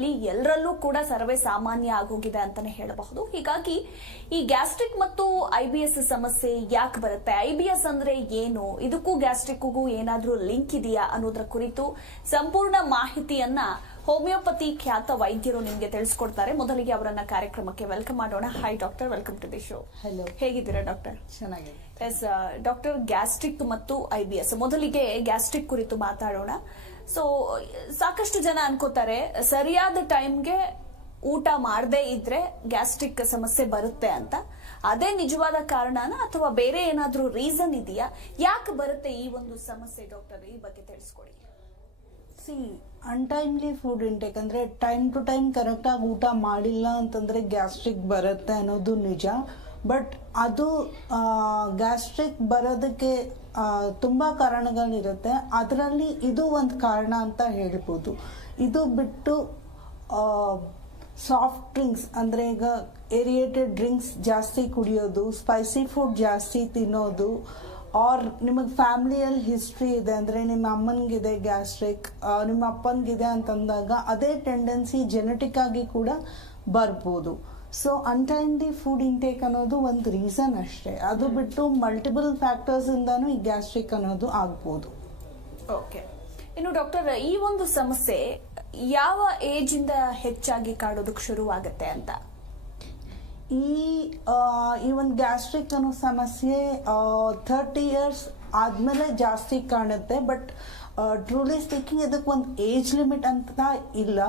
ಇಲ್ಲಿ ಎಲ್ಲರಲ್ಲೂ ಕೂಡ ಸರ್ವೇ ಸಾಮಾನ್ಯ ಆಗೋಗಿದೆ ಅಂತಾನೆ ಹೇಳಬಹುದು. ಹೀಗಾಗಿ ಈ ಗ್ಯಾಸ್ಟ್ರಿಕ್ ಮತ್ತು ಐ ಬಿ ಎಸ್ ಸಮಸ್ಯೆ ಯಾಕೆ ಬರುತ್ತೆ? ಐ ಬಿ ಎಸ್ ಅಂದ್ರೆ ಏನು? ಇದಕ್ಕೂ ಗ್ಯಾಸ್ಟ್ರಿಕ್ಗೂ ಏನಾದ್ರೂ ಲಿಂಕ್ ಇದೆಯಾ ಅನ್ನೋದ್ರ ಕುರಿತು ಸಂಪೂರ್ಣ ಮಾಹಿತಿಯನ್ನ ಹೋಮಿಯೋಪತಿ ಖ್ಯಾತ ವೈದ್ಯರು ನಿಮಗೆ ತಿಳಿಸ್ಕೊಡ್ತಾರೆ. ಮೊದಲಿಗೆ ಅವರನ್ನ ಕಾರ್ಯಕ್ರಮಕ್ಕೆ ವೆಲ್ಕಮ್ ಮಾಡೋಣ. Hi doctor welcome to the show hello ಹೇಗಿದ್ದೀರಾ ಡಾಕ್ಟರ್ ಚೆನ್ನಾಗಿದೆ ಎಸ್ ಡಾಕ್ಟರ್ ಗ್ಯಾಸ್ಟ್ರಿಕ್ ಮತ್ತು ಐ ಬಿ ಎಸ್ ಮೊದಲಿಗೆ ಗ್ಯಾಸ್ಟ್ರಿಕ್ ಕುರಿತು ಮಾತಾಡೋಣ. ಸೊ ಸಾಕಷ್ಟು ಜನ ಅನ್ಕೋತಾರೆ, ಸರಿಯಾದ ಟೈಮ್ಗೆ ಊಟ ಮಾಡದೇ ಇದ್ರೆ ಗ್ಯಾಸ್ಟ್ರಿಕ್ ಸಮಸ್ಯೆ ಬರುತ್ತೆ ಅಂತ. ಅದೇ ನಿಜವಾದ ಕಾರಣನ ಅಥವಾ ಬೇರೆ ಏನಾದ್ರೂ ರೀಸನ್ ಇದೆಯಾ? ಯಾಕೆ ಬರುತ್ತೆ ಈ ಒಂದು ಸಮಸ್ಯೆ ಡಾಕ್ಟರ್ ಈ ಬಗ್ಗೆ ತಿಳಿಸ್ಕೊಡಿ. ಸಿ ಅನ್ಟೈಮ್ಲಿ ಫುಡ್ ಇಂಟೇಕ್ ಅಂದರೆ ಟೈಮ್ ಟು ಟೈಮ್ ಕರೆಕ್ಟಾಗಿ ಊಟ ಮಾಡಿಲ್ಲ ಅಂತಂದರೆ ಗ್ಯಾಸ್ಟ್ರಿಕ್ ಬರುತ್ತೆ ಅನ್ನೋದು ನಿಜ. ಬಟ್ ಅದು ಗ್ಯಾಸ್ಟ್ರಿಕ್ ಬರೋದಕ್ಕೆ ತುಂಬ ಕಾರಣಗಳಿರುತ್ತೆ. ಅದರಲ್ಲಿ ಇದು ಒಂದು ಕಾರಣ ಅಂತ ಹೇಳ್ಬೋದು. ಇದು ಬಿಟ್ಟು ಸಾಫ್ಟ್ ಡ್ರಿಂಕ್ಸ್ ಅಂದರೆ ಈಗ ಏರಿಯೇಟೆಡ್ ಡ್ರಿಂಕ್ಸ್ ಜಾಸ್ತಿ ಕುಡಿಯೋದು ಸ್ಪೈಸಿ ಫುಡ್ ಜಾಸ್ತಿ ತಿನ್ನೋದು ಆರ್ ನಿಮಗೆ ಫ್ಯಾಮಿಲಿಯಲ್ಲಿ ಹಿಸ್ಟ್ರಿ ಇದೆ ಅಂದರೆ ನಿಮ್ಮ ಅಮ್ಮನಿಗಿದೆ ಗ್ಯಾಸ್ಟ್ರಿಕ್ ನಿಮ್ಮ ಅಪ್ಪನಿಗಿದೆ ಅಂತಂದಾಗ ಅದೇ ಟೆಂಡೆನ್ಸಿ ಜೆನೆಟಿಕ್ ಆಗಿ ಕೂಡ ಬರ್ಬೋದು. ಸೊ ಅನ್ಟೈಮ್ಲಿ ಫುಡ್ ಇಂಟೇಕ್ ಅನ್ನೋದು ಒಂದು ರೀಸನ್ ಅಷ್ಟೇ. ಅದು ಬಿಟ್ಟು ಮಲ್ಟಿಪಲ್ ಫ್ಯಾಕ್ಟರ್ಸಿಂದನೂ ಈ ಗ್ಯಾಸ್ಟ್ರಿಕ್ ಅನ್ನೋದು ಆಗ್ಬೋದು. ಓಕೆ ಇನ್ನು ಡಾಕ್ಟರ್ ಈ ಒಂದು ಸಮಸ್ಯೆ ಯಾವ ಏಜ್ ಇಂದ ಹೆಚ್ಚಾಗಿ ಕಾಡೋದಕ್ಕೆ ಶುರುವಾಗುತ್ತೆ ಅಂತ? ಈ ಈ ಒಂದು ಗ್ಯಾಸ್ಟ್ರಿಕ್ ಅನ್ನೋ ಸಮಸ್ಯೆ ಥರ್ಟಿ ಇಯರ್ಸ್ ಆದಮೇಲೆ ಜಾಸ್ತಿ ಕಾಣುತ್ತೆ. ಬಟ್ ಟ್ರೂಲಿ ಸ್ಪೀಕಿಂಗ್ ಇದಕ್ಕೆ ಒಂದು ಏಜ್ ಲಿಮಿಟ್ ಅಂತ ಇಲ್ಲ.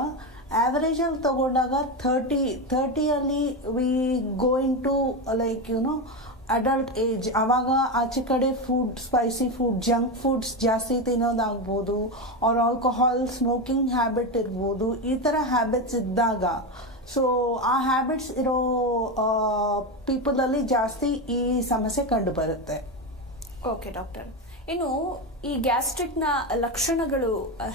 ಆ್ಯಾವ್ರೇಜಲ್ಲಿ ತಗೊಂಡಾಗ thirty ಥರ್ಟಿಯಲ್ಲಿ we going to like you know adult age ಆವಾಗ ಆಚೆ ಕಡೆ food spicy food junk foods ಜಾಸ್ತಿ ತಿನ್ನೋದಾಗ್ಬೋದು ಅವ್ರ ಆಲ್ಕೋಹಾಲ್ ಸ್ಮೋಕಿಂಗ್ ಹ್ಯಾಬಿಟ್ ಇರ್ಬೋದು. ಈ ಥರ ಹ್ಯಾಬಿಟ್ಸ್ ಇದ್ದಾಗ. ಸೊ ಆ ಹ್ಯಾಬಿಟ್ಸ್ ಇರೋ ಪೀಪಲಲ್ಲಿ ಜಾಸ್ತಿ ಈ ಸಮಸ್ಯೆ ಕಂಡು ಬರುತ್ತೆ. ಓಕೆ ಡಾಕ್ಟರ್ ಇನ್ನು ಈ ಗ್ಯಾಸ್ಟ್ರಿಕ್ನ ಲಕ್ಷಣಗಳು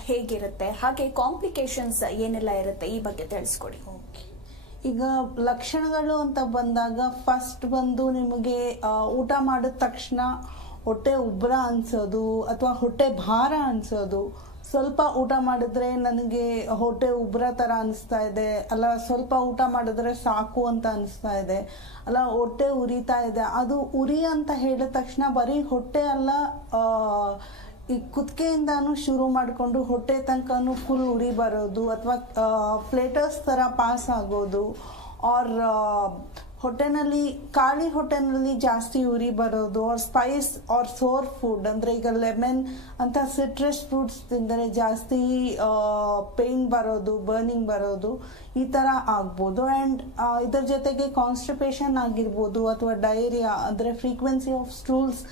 ಹೇಗಿರುತ್ತೆ? ಹಾಗೆ ಕಾಂಪ್ಲಿಕೇಶನ್ಸ್ ಏನೆಲ್ಲ ಇರುತ್ತೆ? ಈ ಬಗ್ಗೆ ತಿಳಿಸ್ಕೊಡಿ. ಈಗ ಲಕ್ಷಣಗಳು ಅಂತ ಬಂದಾಗ ಫಸ್ಟ್ ಬಂದು ನಿಮಗೆ ಊಟ ಮಾಡಿದ ತಕ್ಷಣ ಹೊಟ್ಟೆ ಉಬ್ಬರ ಅನ್ಸೋದು, ಅಥವಾ ಹೊಟ್ಟೆ ಭಾರ ಅನ್ಸೋದು ಸ್ವಲ್ಪ ಊಟ ಮಾಡಿದ್ರೆ ನನಗೆ ಹೊಟ್ಟೆ ಉಬ್ರ ಥರ ಅನಿಸ್ತಾ ಇದೆ. ಅಲ್ಲ, ಸ್ವಲ್ಪ ಊಟ ಮಾಡಿದ್ರೆ ಸಾಕು ಅಂತ ಅನಿಸ್ತಾ ಇದೆ. ಅಲ್ಲ, ಹೊಟ್ಟೆ ಉರಿತಾ ಇದೆ. ಅದು ಉರಿ ಅಂತ ಹೇಳಿದ ತಕ್ಷಣ ಬರೀ ಹೊಟ್ಟೆ ಅಲ್ಲ ಈ ಕುತ್ತಿಗೆಯಿಂದಾನು ಶುರು ಮಾಡಿಕೊಂಡು ಹೊಟ್ಟೆ ತನಕನೂ ಫುಲ್ ಉರಿ ಬರೋದು, ಅಥವಾ ಪ್ಲೇಟರ್ಸ್ ಥರ ಪಾಸ್ ಆಗೋದು ಆರ್ ಹೊಟ್ಟೆನಲ್ಲಿ ಖಾಲಿ ಹೊಟ್ಟೆನಲ್ಲಿ ಜಾಸ್ತಿ ಉರಿ ಬರೋದು or spice or sour food ಅಂದರೆ ಈಗ ಲೆಮನ್ ಅಂತ ಸಿಟ್ರಸ್ ಫ್ರೂಟ್ಸ್ ತಿಂದರೆ ಜಾಸ್ತಿ ಪೇಯ್ನ್ ಬರೋದು ಬರ್ನಿಂಗ್ ಬರೋದು ಈ ಥರ ಆಗ್ಬೋದು. ಆ್ಯಂಡ್ ಇದರ ಜೊತೆಗೆ ಕಾನ್ಸ್ಟಿಪೇಷನ್ ಆಗಿರ್ಬೋದು ಅಥವಾ ಡೈರಿಯಾ ಅಂದರೆ ಫ್ರೀಕ್ವೆನ್ಸಿ ಆಫ್ ಸ್ಟೂಲ್ಸ್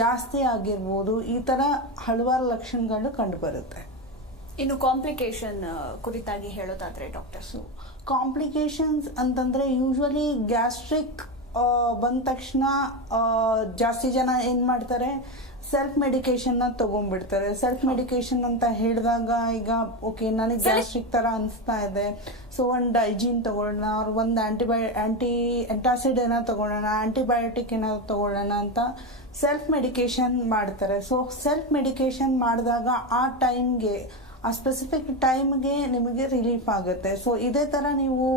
ಜಾಸ್ತಿ ಆಗಿರ್ಬೋದು ಈ ಥರ ಹಲವಾರು ಲಕ್ಷಣಗಳು ಕಂಡುಬರುತ್ತೆ ಇನ್ನು ಕಾಂಪ್ಲಿಕೇಶನ್ ಕುರಿತಾಗಿ ಹೇಳೋದಾದರೆ ಡಾಕ್ಟರ್. ಸೊ ಕಾಂಪ್ಲಿಕೇಶನ್ಸ್ ಅಂತಂದರೆ ಯೂಶ್ವಲಿ ಗ್ಯಾಸ್ಟ್ರಿಕ್ ಬಂದ ತಕ್ಷಣ ಜಾಸ್ತಿ ಜನ ಏನು ಮಾಡ್ತಾರೆ? ಸೆಲ್ಫ್ ಮೆಡಿಕೇಶನ್ನ ತೊಗೊಂಡ್ಬಿಡ್ತಾರೆ. ಸೆಲ್ಫ್ ಮೆಡಿಕೇಶನ್ ಅಂತ ಹೇಳಿದಾಗ ಈಗ ಓಕೆ ನನಗೆ ಗ್ಯಾಸ್ಟ್ರಿಕ್ ಥರ ಅನಿಸ್ತಾ ಇದೆ. ಸೊ ಒಂದು ಡೈಜಿನ್ ತೊಗೊಳ್ಳೋಣ ಅವ್ರು ಒಂದು ಆ್ಯಂಟಿಬಯೋ ಆ್ಯಂಟಿ ಎಂಟಾಸಿಡ್ ಏನೋ ತೊಗೊಳ್ಳೋಣ ಆ್ಯಂಟಿಬಯೋಟಿಕ್ ಏನೋ ತೊಗೊಳ್ಳೋಣ ಅಂತ ಸೆಲ್ಫ್ ಮೆಡಿಕೇಶನ್ ಮಾಡ್ತಾರೆ. ಸೊ ಸೆಲ್ಫ್ ಮೆಡಿಕೇಶನ್ ಮಾಡಿದಾಗ ಆ ಟೈಮ್ಗೆ ಆ ಸ್ಪೆಸಿಫಿಕ್ ಟೈಮ್ಗೆ ನಿಮಗೆ ರಿಲೀಫ್ ಆಗುತ್ತೆ. ಸೊ ಇದೇ ಥರ ನೀವು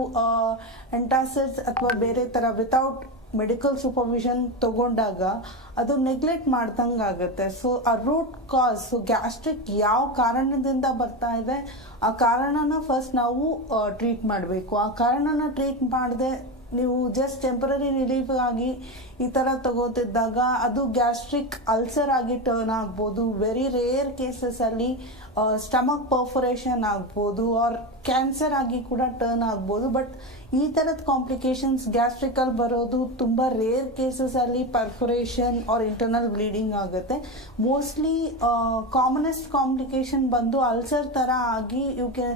ಎಂಟಾಸಿಡ್ಸ್ ಅಥವಾ ಬೇರೆ ಥರ ವಿತೌಟ್ ಮೆಡಿಕಲ್ ಸೂಪರ್ವಿಷನ್ ತಗೊಂಡಾಗ ಅದು ನೆಗ್ಲೆಕ್ಟ್ ಮಾಡ್ದಂಗೆ ಆಗುತ್ತೆ. ಸೊ ಆ ರೂಟ್ ಕಾಸ್ ಸೊ ಗ್ಯಾಸ್ಟ್ರಿಕ್ ಯಾವ ಕಾರಣದಿಂದ ಬರ್ತಾ ಇದೆ, ಆ ಕಾರಣನ ಫಸ್ಟ್ ನಾವು ಟ್ರೀಟ್ ಮಾಡಬೇಕು. ಆ ಕಾರಣನ ಟ್ರೀಟ್ ಮಾಡದೆ ನೀವು ಜಸ್ಟ್ ಟೆಂಪ್ರರಿ ರಿಲೀಫ್ ಆಗಿ ಈ ಥರ ತಗೋತಿದ್ದಾಗ ಅದು ಗ್ಯಾಸ್ಟ್ರಿಕ್ ಅಲ್ಸರ್ ಆಗಿ ಟರ್ನ್ ಆಗ್ಬೋದು. ವೆರಿ ರೇರ್ ಕೇಸಸಲ್ಲಿ ಸ್ಟಮಕ್ ಪರ್ಫೊರೇಷನ್ ಆಗ್ಬೋದು ಆರ್ ಕ್ಯಾನ್ಸರ್ ಆಗಿ ಕೂಡ ಟರ್ನ್ ಆಗ್ಬೋದು. ಬಟ್ ಈ ಥರದ ಕಾಂಪ್ಲಿಕೇಶನ್ಸ್ ಗ್ಯಾಸ್ಟ್ರಿಕಲ್ಲಿ ಬರೋದು ತುಂಬ ರೇರ್ ಕೇಸಸಲ್ಲಿ ಪರ್ಫೊರೇಷನ್ ಆರ್ ಇಂಟರ್ನಲ್ ಬ್ಲೀಡಿಂಗ್ ಆಗುತ್ತೆ. ಮೋಸ್ಟ್ಲಿ ಕಾಮನೆಸ್ಟ್ ಕಾಂಪ್ಲಿಕೇಶನ್ ಬಂದು ಅಲ್ಸರ್ ಥರ ಆಗಿ ಇವಕ್ಕೆ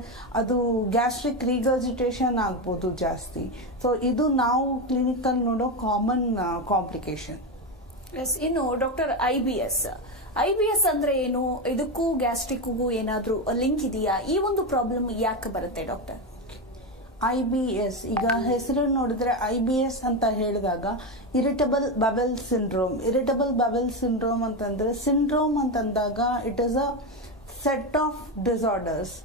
ಅದು ಗ್ಯಾಸ್ಟ್ರಿಕ್ ರೀಗರ್ಜಿಟೇಷನ್ ಆಗ್ಬೋದು ಜಾಸ್ತಿ. ಸೊ ಇದು ನಾವು ಕ್ಲಿನಿಕಲ್ಲಿ ನೋಡೋ ಕಾಮನ್ ಕಾಂಪ್ಲಿಕೇಶನ್ ಎಸ್ ಇನ್ನು doctor I B S I B S ಅಂದ್ರೆ ಏನು? ಇದಕ್ಕೂ ಗ್ಯಾಸ್ಟ್ರಿಕ್ಗೂ ಏನಾದರೂ ಲಿಂಕ್ ಇದೆಯಾ? ಈ ಒಂದು ಪ್ರಾಬ್ಲಮ್ ಯಾಕೆ ಬರುತ್ತೆ ಡಾಕ್ಟರ್? ಐ ಬಿ ಎಸ್, ಈಗ ಹೆಸರು ನೋಡಿದ್ರೆ ಐ ಬಿ ಎಸ್ ಅಂತ ಹೇಳಿದಾಗ irritable bowel syndrome. Irritable bowel syndrome ಅಂತಂದ್ರೆ ಸಿಂಡ್ರೋಮ್ ಅಂತಂದಾಗ it is a set of disorders